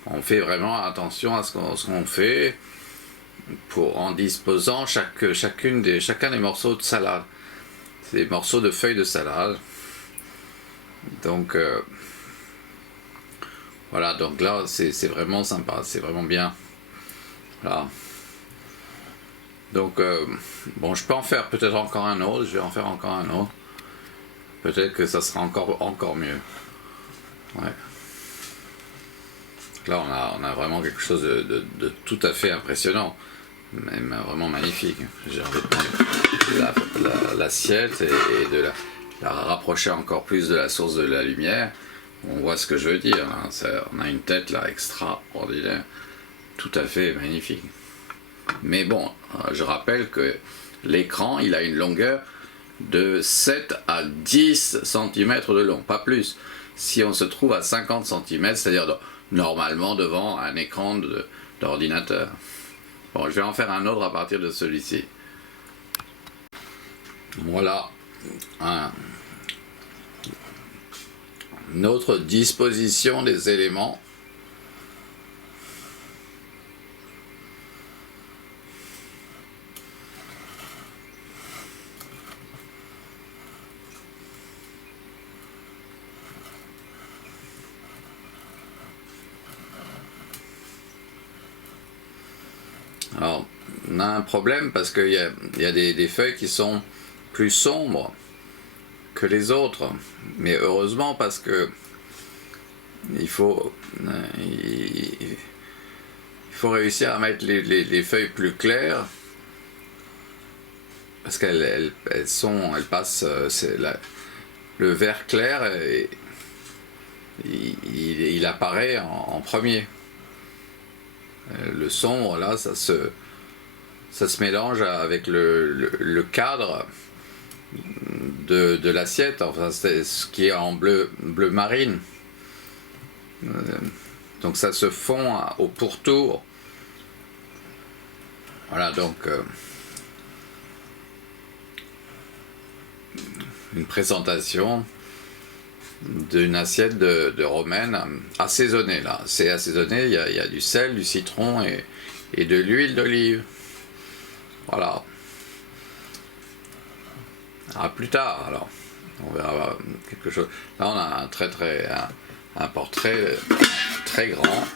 On fait vraiment attention à ce qu'on fait en disposant chacun des morceaux de salade. C'est des morceaux de feuilles de salade. Donc, Voilà, donc là, c'est vraiment sympa, c'est vraiment bien. Voilà. Donc, bon, je peux en faire peut-être encore un autre, je vais en faire encore un autre. Peut-être que ça sera encore mieux. Ouais. Là, on a vraiment quelque chose de tout à fait impressionnant. Même vraiment magnifique. J'ai envie de prendre l'assiette et de la rapprocher encore plus de la source de la lumière. On voit ce que je veux dire. Hein. On a une tête là extraordinaire. Tout à fait magnifique. Mais bon, je rappelle que l'écran, il a une longueur de 7 à 10 cm de long, pas plus. Si on se trouve à 50 cm, c'est-à-dire normalement devant un écran d'ordinateur. Bon, je vais en faire un autre à partir de celui-ci. Voilà une autre disposition des éléments. Alors, on a un problème parce qu'il y a des feuilles qui sont plus sombres que les autres. Mais heureusement parce que il faut réussir à mettre les feuilles plus claires parce qu'elles passent le vert clair et il apparaît en premier. Le sombre là ça se mélange avec le cadre de l'assiette, enfin c'est ce qui est en bleu marine. Donc ça se fond au pourtour. Voilà, donc une présentation d'une assiette de romaine assaisonnée. Là, c'est assaisonné, il y a du sel, du citron et de l'huile d'olive. Voilà. À plus tard, alors. On verra quelque chose. Là, on a un portrait très grand,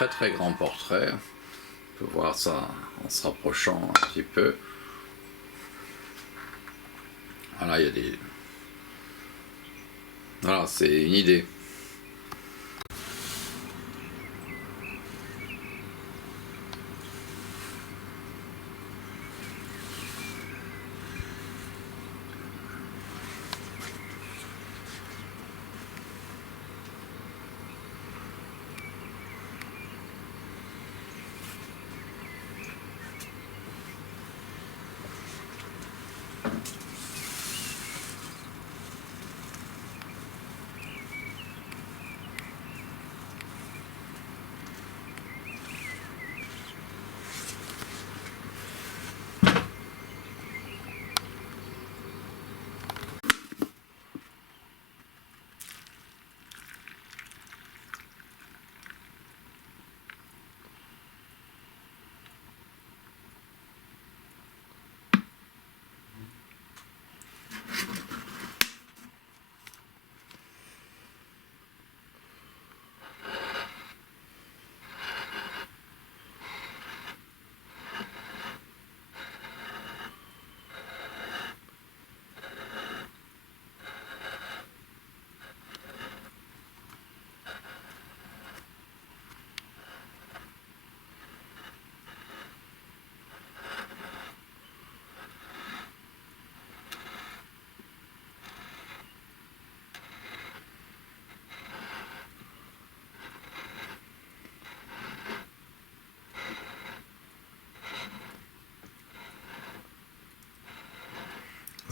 un très grand portrait. On peut voir ça en se rapprochant un petit peu. Voilà, il y a des... Voilà, c'est une idée.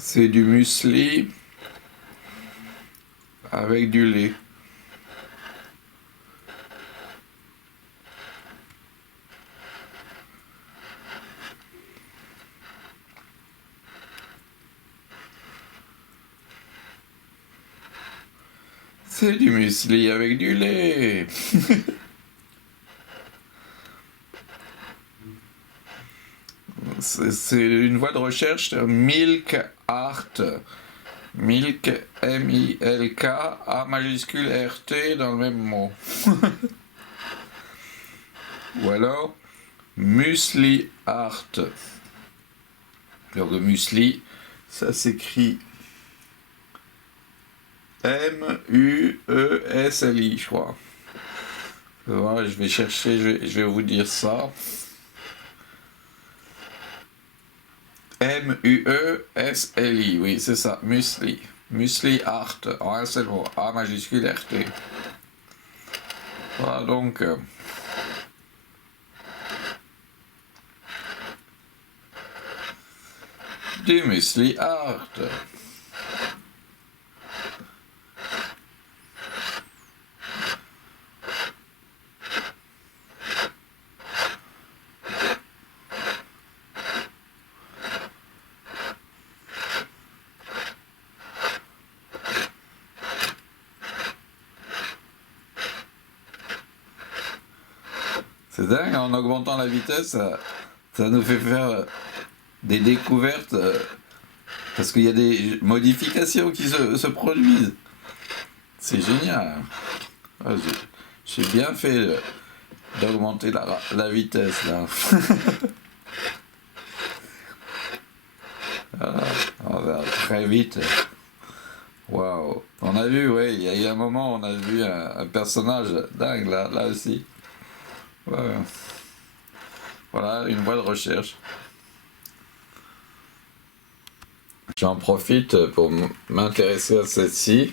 C'est du muesli avec du lait. C'est du muesli avec du lait. C'est une voie de recherche Milk Art Milk, M-I-L-K, A majuscule R-T dans le même mot. Ou alors, Muesli Art. Alors le muesli, ça s'écrit M-U-E-S-L-I, je crois. Voilà, je vais chercher, je vais vous dire ça. M-U-E-S-L-I, oui, c'est ça, muesli. Muesli Art, en un seul mot, A majuscule R-T. Voilà donc. Du muesli Art. C'est dingue, en augmentant la vitesse, ça nous fait faire des découvertes, parce qu'il y a des modifications qui se produisent. C'est génial. Ah, j'ai bien fait d'augmenter la vitesse là. Voilà, on va très vite. Waouh. On a vu, ouais, il y a eu un moment, on a vu un personnage dingue là aussi. Ouais. Voilà, une voie de recherche. J'en profite pour m'intéresser à celle-ci.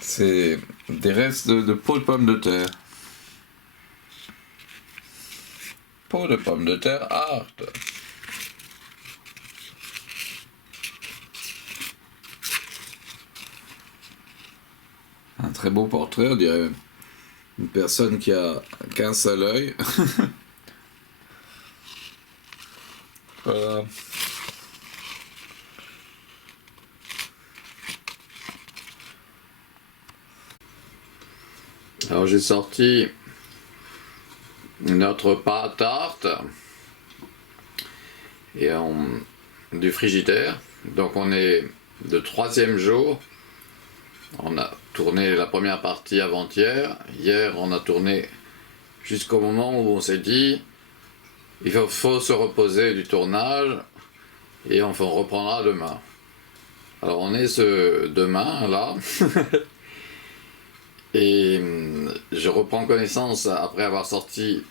C'est des restes de peau de pommes de terre. Peau de pommes de terre Art. Un très beau portrait, on dirait une personne qui a qu'un seul œil. Voilà. Alors j'ai sorti notre pâte tarte et du frigidaire. Donc on est le 3e jour. On a tourné la première partie avant-hier. Hier, on a tourné jusqu'au moment où on s'est dit il faut se reposer du tournage et on reprendra demain. Alors on est ce demain là et je reprends connaissance après avoir sorti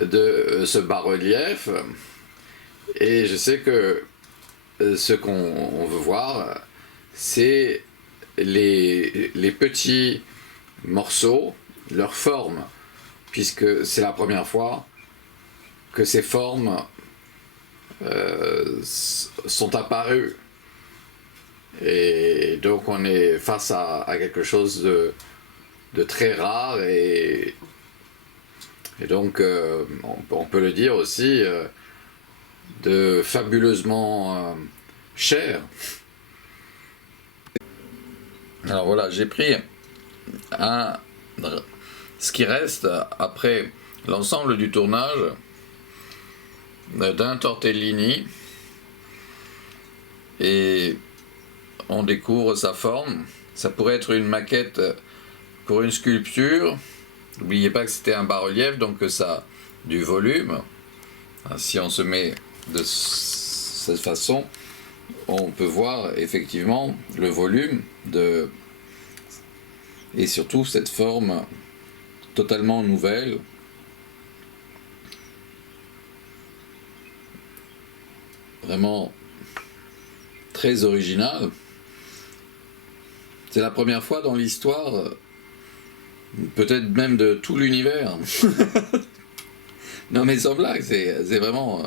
de ce bas-relief et je sais que ce qu'on veut voir, c'est les petits morceaux, leur forme, puisque c'est la première fois que ces formes sont apparues. Et donc on est face à quelque chose de très rare et donc on peut le dire aussi de fabuleusement cher. Alors voilà, j'ai pris ce qui reste après l'ensemble du tournage d'un tortellini et on découvre sa forme. Ça pourrait être une maquette pour une sculpture. N'oubliez pas que c'était un bas-relief, donc que ça a du volume. Si on se met de cette façon, on peut voir effectivement le volume et surtout cette forme totalement nouvelle. Vraiment très originale. C'est la première fois dans l'histoire, peut-être même de tout l'univers. Non mais sans blague, c'est vraiment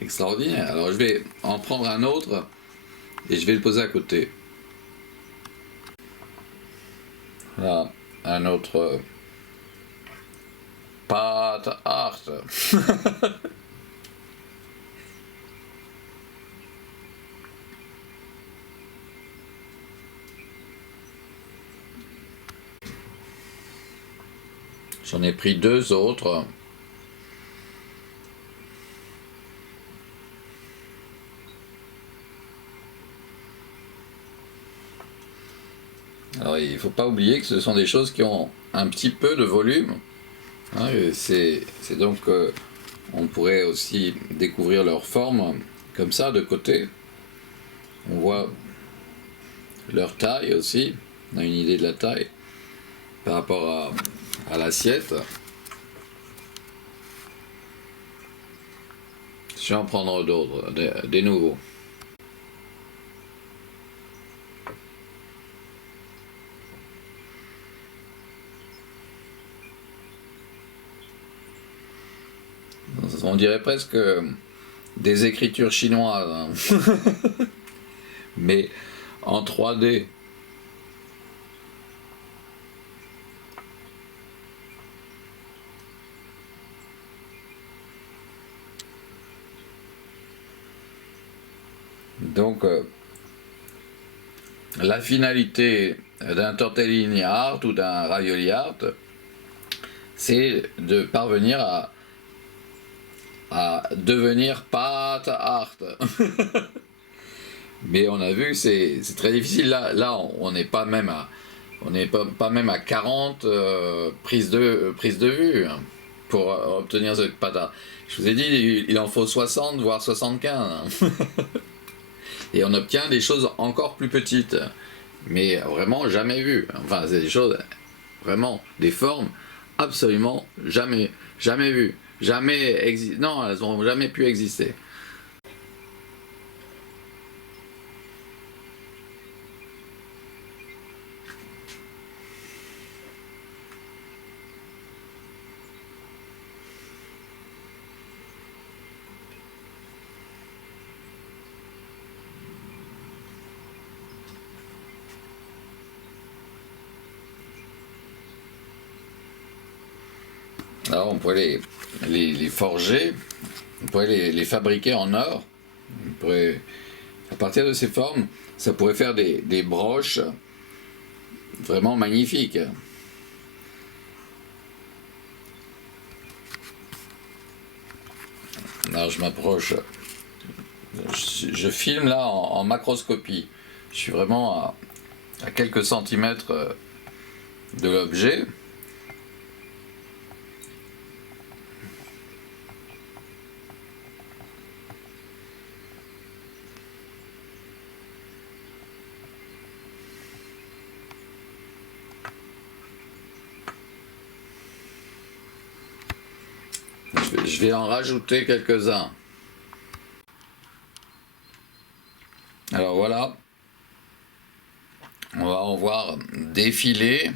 extraordinaire. Alors je vais en prendre un autre et je vais le poser à côté. Voilà, un autre pâte art. J'en ai pris 2 autres. ne faut pas oublier que ce sont des choses qui ont un petit peu de volume. Hein, c'est donc on pourrait aussi découvrir leur forme comme ça de côté. On voit leur taille aussi. On a une idée de la taille par rapport à l'assiette. Je vais en prendre d'autres, des nouveaux. On dirait presque des écritures chinoises, hein. Mais en 3D. Donc, la finalité d'un tortellini art ou d'un ravioli art, c'est de parvenir à devenir pâte art. Mais on a vu que c'est très difficile. Là on n'est pas même à, pas même à 40 prises de vue, hein, pour obtenir cette pâte art. Je vous ai dit, il en faut 60, voire 75. Hein. Et on obtient des choses encore plus petites, mais vraiment jamais vues. Enfin, c'est des choses, vraiment, des formes absolument jamais vues. Non, elles n'ont jamais pu exister. Alors on pourrait les forger, on pourrait les fabriquer en or. On pourrait, à partir de ces formes, ça pourrait faire des broches vraiment magnifiques. Alors je m'approche, je filme là en macroscopie. Je suis vraiment à quelques centimètres de l'objet. Je vais en rajouter quelques-uns. Alors voilà, on va en voir défiler.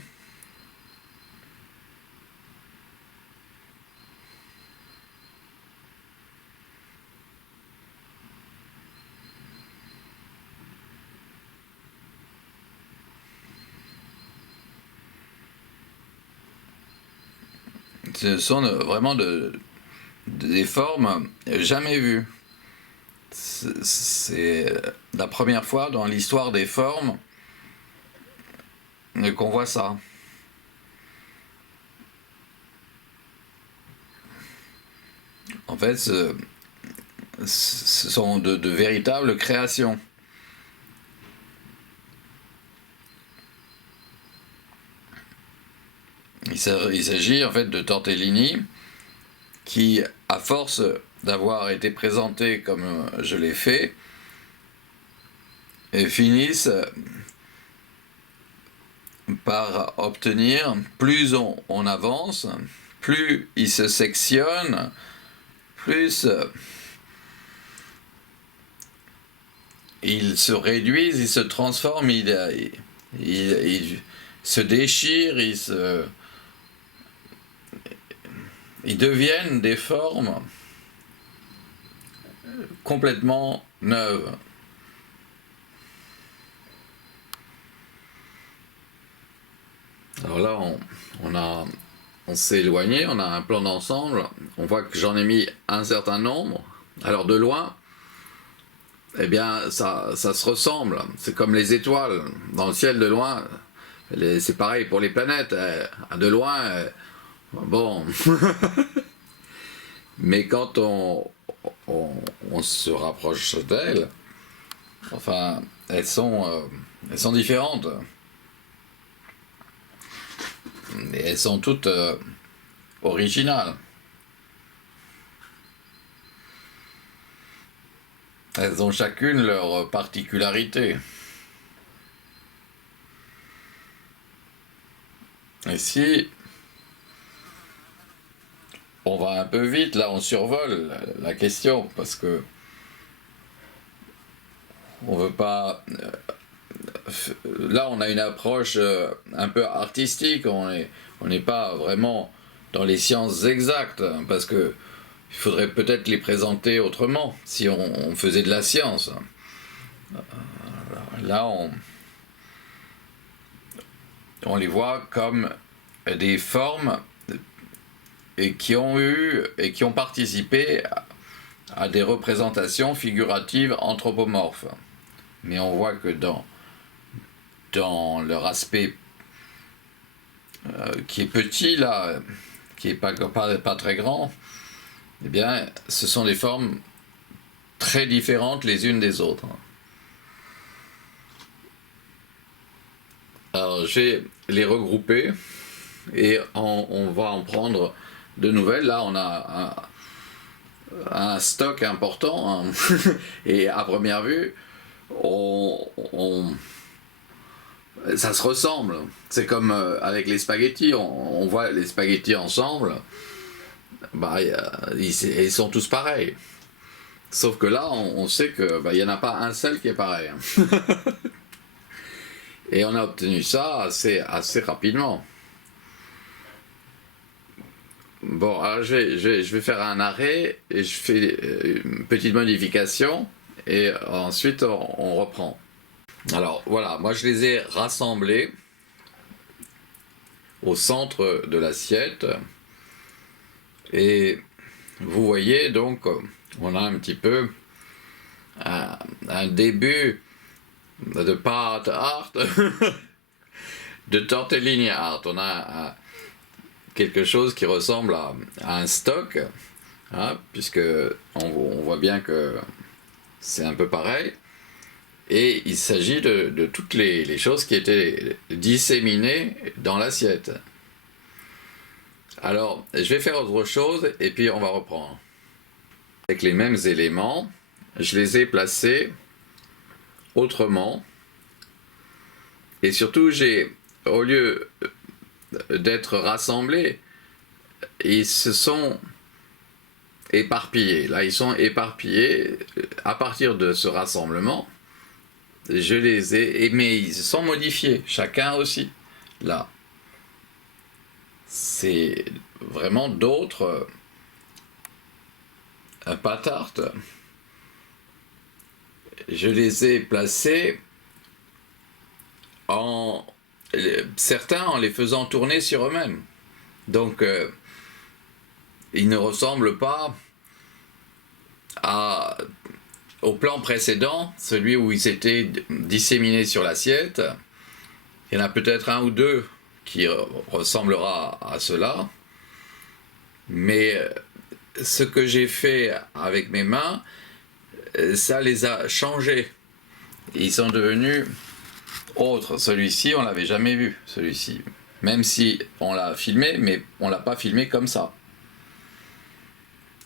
Ce sont vraiment des formes jamais vues. C'est la première fois dans l'histoire des formes qu'on voit ça. En fait, ce sont de véritables créations. Il s'agit en fait de tortellini qui, à force d'avoir été présentés comme je l'ai fait, et finissent par obtenir, plus on avance, plus ils se sectionnent, plus ils se réduisent, ils se transforment, ils se déchirent, ils deviennent des formes complètement neuves. Alors là, on s'est éloigné, on a un plan d'ensemble, on voit que j'en ai mis un certain nombre. Alors de loin, eh bien ça se ressemble, c'est comme les étoiles dans le ciel de loin, c'est pareil pour les planètes, de loin, bon, mais quand on se rapproche d'elles, enfin, elles sont différentes. Et elles sont toutes originales. Elles ont chacune leur particularité. Et si on va un peu vite, là on survole la question, parce que on veut pas... Là on a une approche un peu artistique, on n'est pas vraiment dans les sciences exactes, parce que il faudrait peut-être les présenter autrement, si on faisait de la science. Là on les voit comme des formes et qui ont participé à des représentations figuratives anthropomorphes. Mais on voit que dans leur aspect qui est petit là, qui est pas très grand, eh bien, ce sont des formes très différentes les unes des autres. Alors, je vais les regrouper et on va en prendre de nouvelles. Là, on a un stock important, hein. Et à première vue, ça se ressemble. C'est comme avec les spaghettis, on voit les spaghettis ensemble, bah, ils sont tous pareils. Sauf que là, on sait que bah, il n'y en a pas un seul qui est pareil. Et on a obtenu ça assez rapidement. Bon, alors je vais faire un arrêt et je fais une petite modification et ensuite on reprend. Alors voilà, moi je les ai rassemblés au centre de l'assiette et vous voyez donc on a un petit peu un début de pâte art, de tortellini art. On a quelque chose qui ressemble à un stock, hein, puisque on voit bien que c'est un peu pareil. Et il s'agit de toutes les choses qui étaient disséminées dans l'assiette. Alors, je vais faire autre chose et puis on va reprendre. Avec les mêmes éléments, je les ai placés autrement. Et surtout, au lieu d'être rassemblés, ils se sont éparpillés. Là, ils sont éparpillés. À partir de ce rassemblement, je les ai, mais ils se sont modifiés, chacun aussi. Là, c'est vraiment d'autres pâtes tarte. Je les ai placés certains en les faisant tourner sur eux-mêmes. Donc, ils ne ressemblent pas au plan précédent, celui où ils étaient disséminés sur l'assiette. Il y en a peut-être un ou deux qui ressemblera à cela. Mais ce que j'ai fait avec mes mains, ça les a changés. Ils sont devenus autres. Celui-ci, on l'avait jamais vu, celui-ci. Même si on l'a filmé, mais on l'a pas filmé comme ça.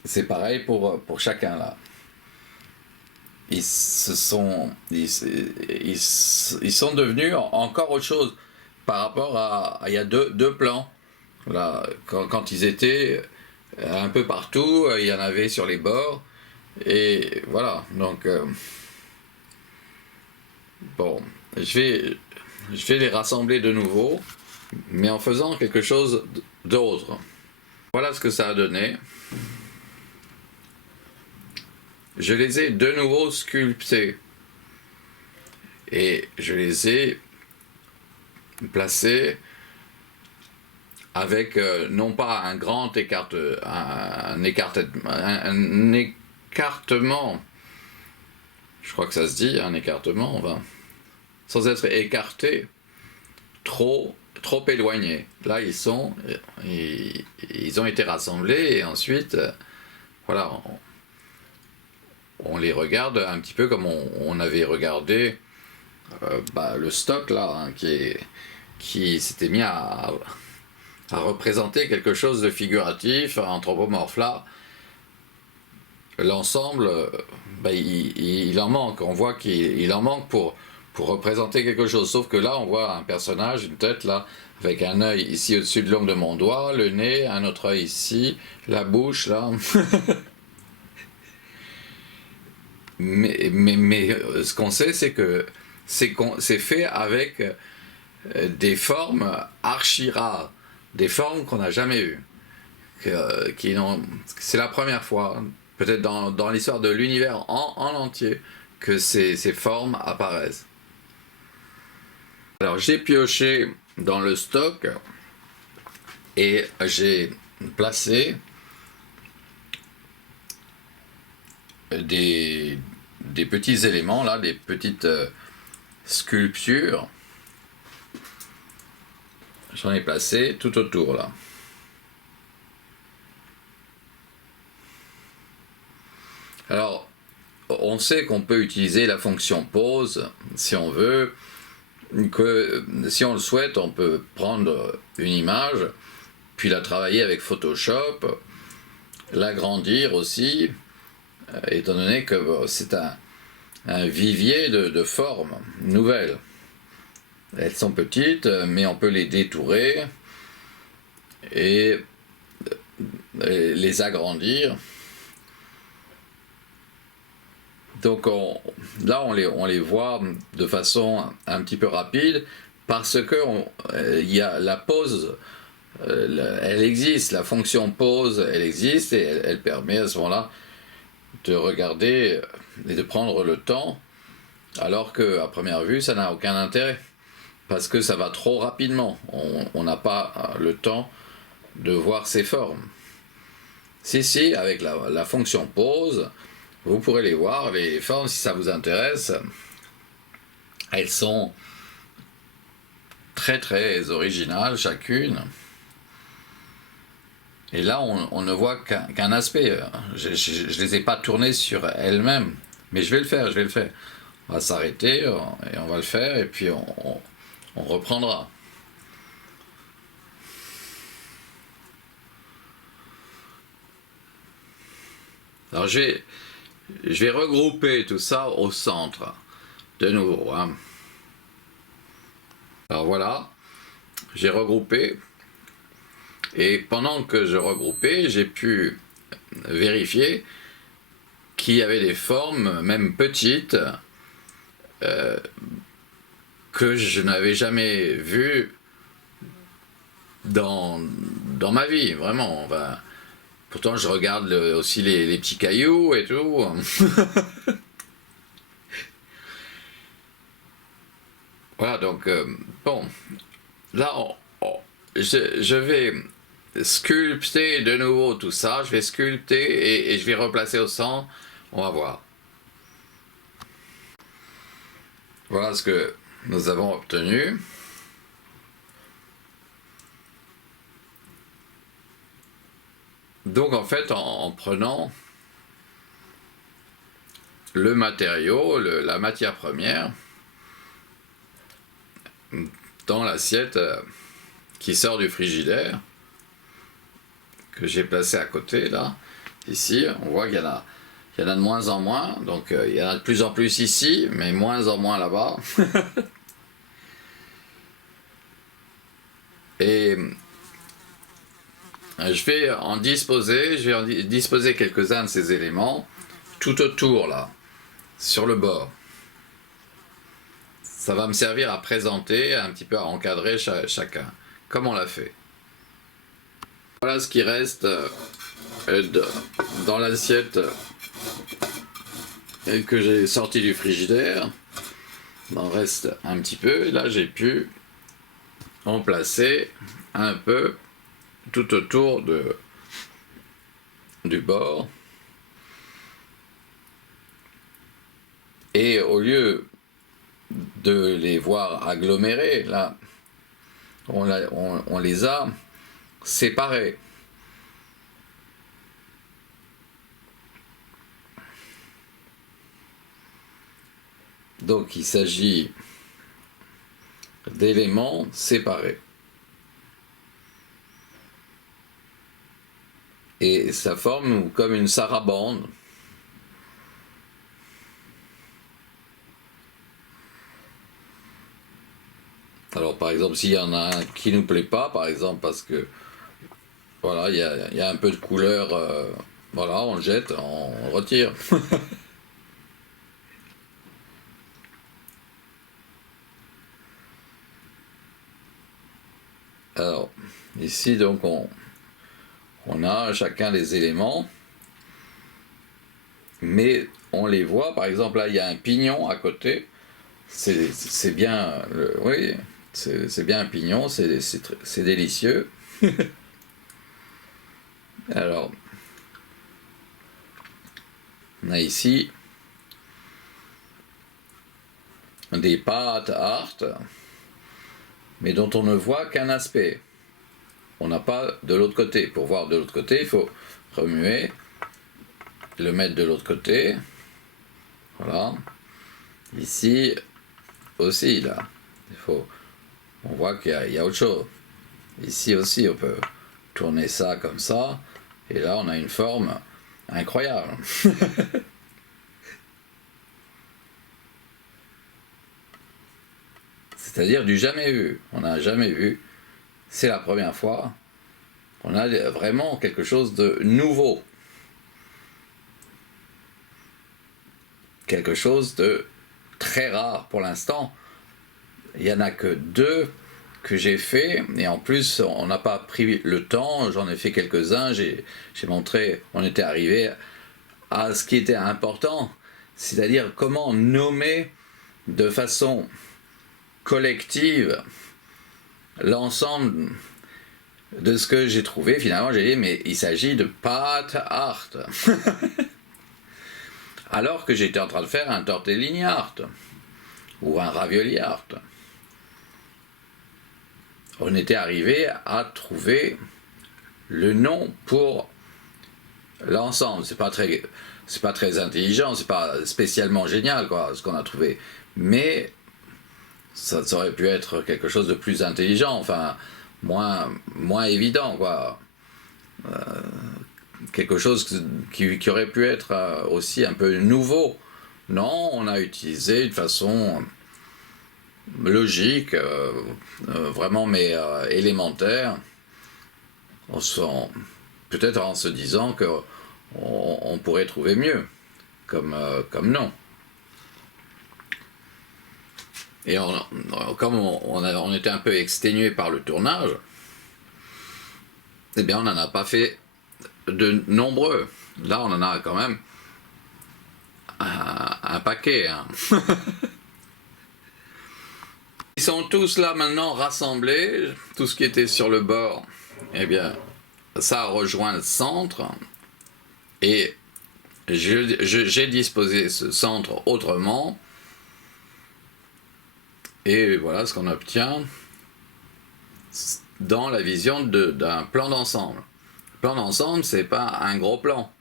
C'est pareil pour chacun là. Ils sont devenus encore autre chose par rapport à il y a deux plans. Là, quand ils étaient un peu partout, il y en avait sur les bords. Et voilà, donc bon, je vais les rassembler de nouveau, mais en faisant quelque chose d'autre. Voilà ce que ça a donné. Je les ai de nouveau sculptés et je les ai placés avec non pas un grand un écartement, je crois que ça se dit, un écartement, enfin, sans être écarté, trop éloignés. Là, ils ont été rassemblés et ensuite, voilà, on les regarde un petit peu comme on avait regardé le stock là, hein, qui s'était mis à à représenter quelque chose de figuratif, anthropomorphe. Là, l'ensemble, il en manque. On voit qu'il en manque pour représenter quelque chose. Sauf que là, on voit un personnage, une tête là, avec un œil ici au-dessus de l'ongle de mon doigt, le nez, un autre œil ici, la bouche là. mais ce qu'on sait, c'est que c'est fait avec des formes archi rares, des formes qu'on n'a jamais vues. C'est la première fois, peut-être dans l'histoire de l'univers en entier, que ces formes apparaissent. Alors j'ai pioché dans le stock et j'ai placé des petits éléments là, des petites sculptures. J'en ai placé tout autour là. Alors, on sait qu'on peut utiliser la fonction pose si on veut, que si on le souhaite, on peut prendre une image, puis la travailler avec Photoshop, l'agrandir aussi, étant donné que c'est un vivier de formes nouvelles. Elles sont petites, mais on peut les détourer et les agrandir. Donc là, on les voit de façon un petit peu rapide parce que y a la pause, elle existe, la fonction pause, elle existe et elle permet à ce moment-là de regarder et de prendre le temps, alors qu'à première vue, ça n'a aucun intérêt parce que ça va trop rapidement. On n'a pas le temps de voir ces formes. Si, avec la fonction pause, vous pourrez les voir, les formes, si ça vous intéresse. Elles sont très très originales chacune. Et là, on ne voit qu'un aspect. Je ne les ai pas tournées sur elles-mêmes. Mais je vais le faire. On va s'arrêter et on va le faire et puis on reprendra. Alors je vais regrouper tout ça au centre, de nouveau. Alors voilà, j'ai regroupé. Et pendant que je regroupais, j'ai pu vérifier qu'il y avait des formes, même petites, que je n'avais jamais vues dans ma vie, vraiment. Pourtant, je regarde aussi les petits cailloux et tout. Voilà, donc, bon. Là, je vais sculpter de nouveau tout ça. Je vais sculpter et je vais replacer au centre. On va voir. Voilà ce que nous avons obtenu. Donc en fait, en prenant le matériau, la matière première, dans l'assiette qui sort du frigidaire, que j'ai placé à côté là, ici, on voit qu'il y en a de moins en moins, donc il y en a de plus en plus ici, mais moins en moins là-bas. Et je vais en disposer quelques-uns de ces éléments tout autour là, sur le bord. Ça va me servir à présenter, un petit peu à encadrer chacun, comme on l'a fait. Voilà ce qui reste dans l'assiette que j'ai sorti du frigidaire. Il en reste un petit peu. Là, j'ai pu en placer un peu tout autour du bord. Et au lieu de les voir agglomérés, là, on les a séparés. Donc il s'agit d'éléments séparés. et ça forme comme une sarabande. Alors par exemple, s'il y en a un qui nous plaît pas, par exemple parce que voilà, il y a un peu de couleur, voilà, on le jette, on retire. Alors, ici donc on a chacun les éléments, mais on les voit, par exemple là il y a un pignon à côté, c'est bien, oui, c'est bien un pignon, c'est délicieux. Alors, on a ici des pâtes art, mais dont on ne voit qu'un aspect. On n'a pas de l'autre côté. Pour voir de l'autre côté, il faut remuer, le mettre de l'autre côté. Voilà. Ici aussi, là, on voit qu'il y a autre chose. Ici aussi, on peut tourner ça comme ça, et là, on a une forme incroyable. C'est-à-dire du jamais vu. On n'a jamais vu. C'est la première fois. On a vraiment quelque chose de nouveau. Quelque chose de très rare pour l'instant. Il n'y en a que 2 que j'ai fait, et en plus on n'a pas pris le temps, j'en ai fait quelques-uns, j'ai montré, on était arrivé à ce qui était important, c'est-à-dire comment nommer de façon collective l'ensemble de ce que j'ai trouvé. Finalement j'ai dit mais il s'agit de pâte art. Alors que j'étais en train de faire un tortellini art ou un ravioli art. On était arrivé à trouver le nom pour l'ensemble. C'est pas très intelligent, c'est pas spécialement génial quoi, ce qu'on a trouvé. Mais ça aurait pu être quelque chose de plus intelligent, enfin moins évident quoi. Quelque chose qui aurait pu être aussi un peu nouveau. Non, on a utilisé de façon logique, vraiment mais élémentaire, peut-être en se disant que on pourrait trouver mieux comme nom. Et comme on était un peu exténué par le tournage, eh bien on n'en a pas fait de nombreux. Là on en a quand même un paquet. Hein. Ils sont tous là maintenant rassemblés, tout ce qui était sur le bord, eh bien, ça a rejoint le centre, et j'ai disposé ce centre autrement, et voilà ce qu'on obtient dans la vision d'un plan d'ensemble. Le plan d'ensemble, c'est pas un gros plan,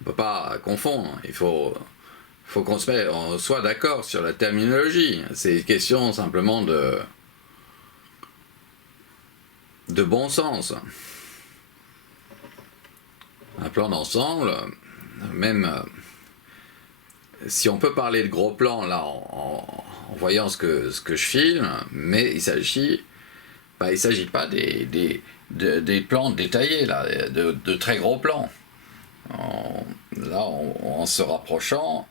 on peut pas confondre, il faut qu'on soit d'accord sur la terminologie. C'est une question simplement de bon sens. Un plan d'ensemble, même si on peut parler de gros plan là en voyant ce que je filme, mais il s'agit pas des plans détaillés là, de très gros plans. Là, en se rapprochant,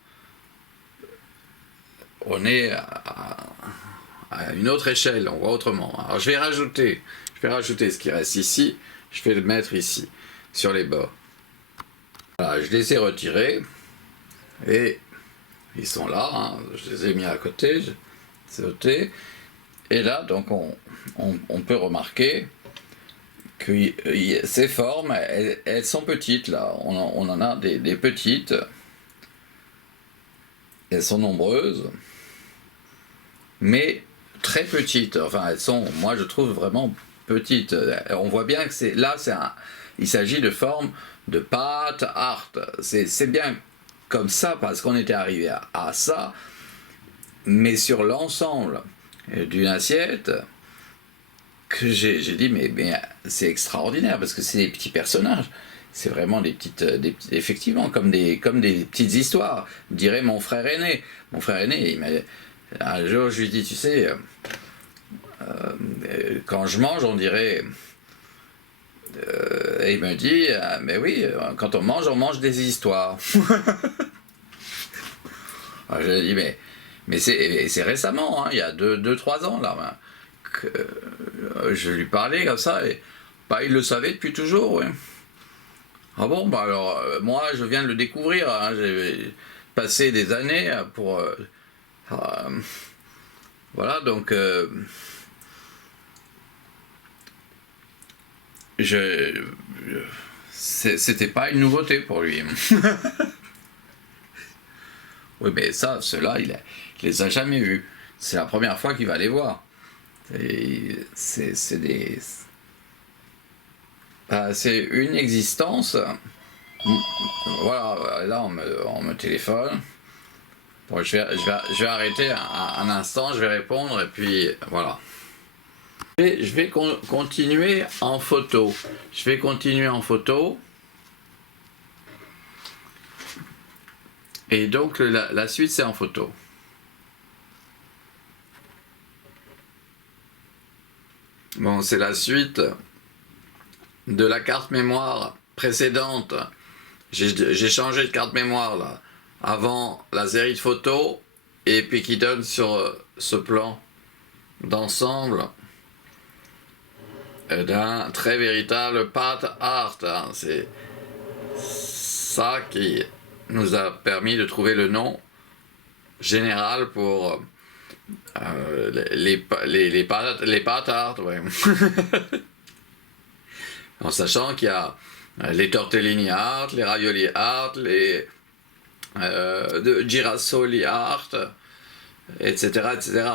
on est à une autre échelle, on voit autrement. Alors je vais rajouter ce qui reste ici, je vais le mettre ici, sur les bords. Voilà, je les ai retirés, et ils sont là, hein, je les ai mis à côté, et là, donc on peut remarquer que ces formes, elles sont petites, là, on en a des petites, elles sont nombreuses, mais très petites, enfin elles sont, moi je trouve vraiment petites. On voit bien que il s'agit de formes de pâte art, c'est bien comme ça parce qu'on était arrivé à ça, mais sur l'ensemble d'une assiette, que j'ai dit mais c'est extraordinaire parce que c'est des petits personnages, c'est vraiment effectivement comme des petites histoires, dirait mon frère aîné. Mon frère aîné, un jour je lui dis, tu sais, quand je mange, on dirait... et il me dit, mais oui, quand on mange des histoires. Alors, je lui dis, mais c'est récemment, hein, il y a 2-3 ans, là, hein, que je lui parlais comme ça, et bah, il le savait depuis toujours, oui. Ah bon, bah alors, moi, je viens de le découvrir, hein, j'ai passé des années pour... voilà, donc... c'était pas une nouveauté pour lui. Oui, mais ça, ceux-là, il les a jamais vus. C'est la première fois qu'il va les voir. Et c'est des... c'est une existence. Voilà, là, on me téléphone. Bon, je vais arrêter un instant, je vais répondre, et puis voilà. Je vais continuer en photo. Je vais continuer en photo. Et donc, la suite, c'est en photo. Bon, c'est la suite de la carte mémoire précédente. J'ai changé de carte mémoire, là, avant la série de photos, et puis qui donne sur ce plan d'ensemble d'un très véritable pat art. Hein. C'est ça qui nous a permis de trouver le nom général pour les pat art, ouais. En sachant qu'il y a les tortellini art, les ravioli art, les girasoli art, etc., etc.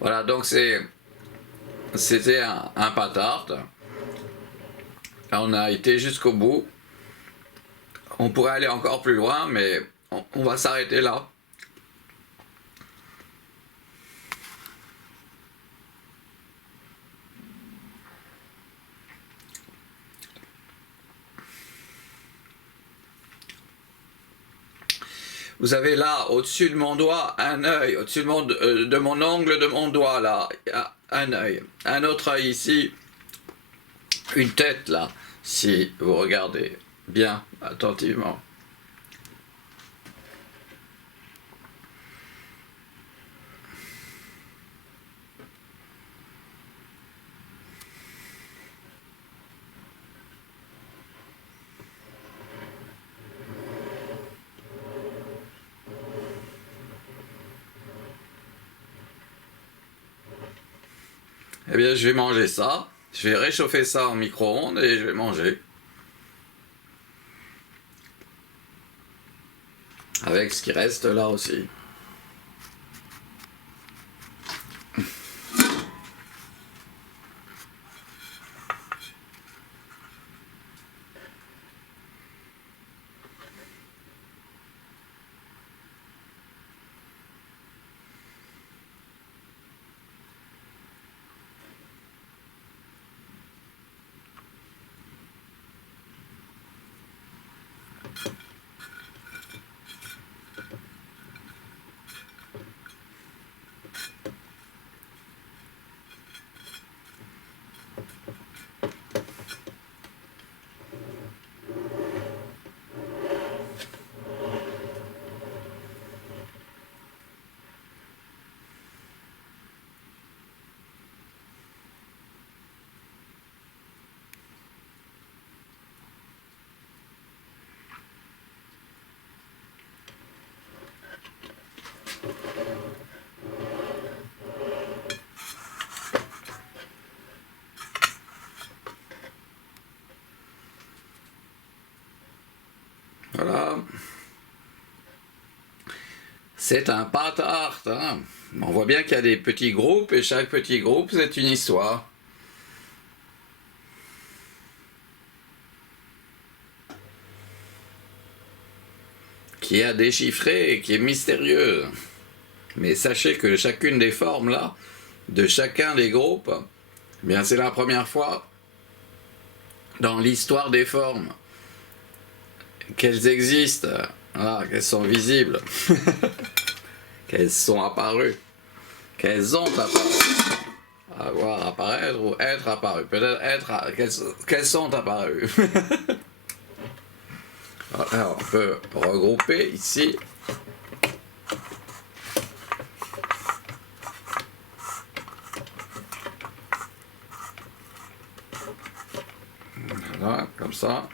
Voilà, donc c'était un pat art. On a été jusqu'au bout. On pourrait aller encore plus loin, mais on va s'arrêter là. Vous avez là, au-dessus de mon doigt, un œil, au-dessus de mon ongle de mon doigt, là, un œil. Un autre œil ici, une tête, là, si vous regardez bien, attentivement. Eh bien, je vais manger ça. Je vais réchauffer ça en micro-ondes et je vais manger. Avec ce qui reste là aussi. Voilà. C'est un pat art. Hein. On voit bien qu'il y a des petits groupes et chaque petit groupe, c'est une histoire. Qui est à déchiffrer et qui est mystérieuse. Mais sachez que chacune des formes là, de chacun des groupes, eh bien c'est la première fois dans l'histoire des formes qu'elles existent, voilà, qu'elles sont visibles, qu'elles sont apparues, qu'elles ont apparu. Avoir apparaître ou être apparu. Peut-être qu'elles sont apparues. Alors, on peut regrouper ici. Voilà, comme ça.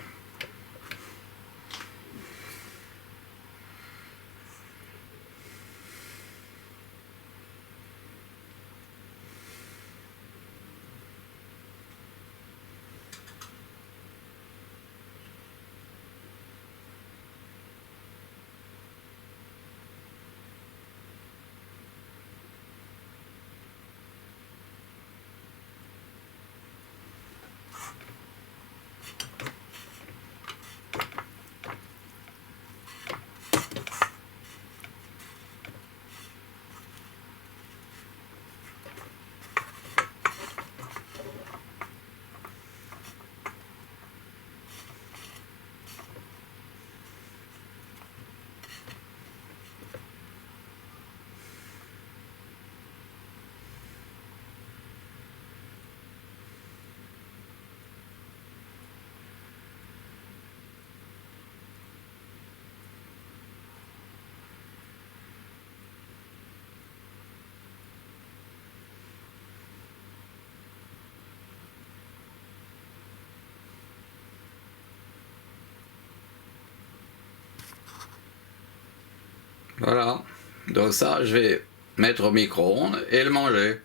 Voilà. Donc ça, je vais mettre au micro-ondes et le manger.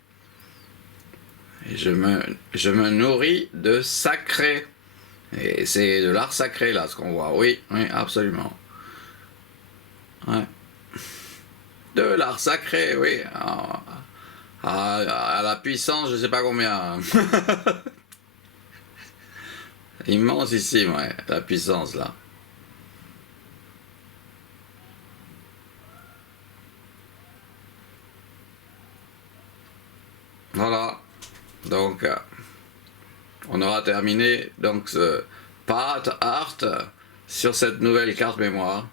Et je me nourris de sacré. Et c'est de l'art sacré là, ce qu'on voit. Oui, oui, absolument. Ouais. De l'art sacré, oui. À la puissance, je sais pas combien. Immense ici, ouais, la puissance là. Voilà. Donc, on aura terminé donc ce Path Art sur cette nouvelle carte mémoire.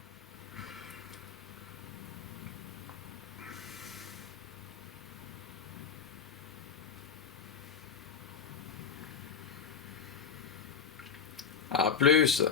À plus.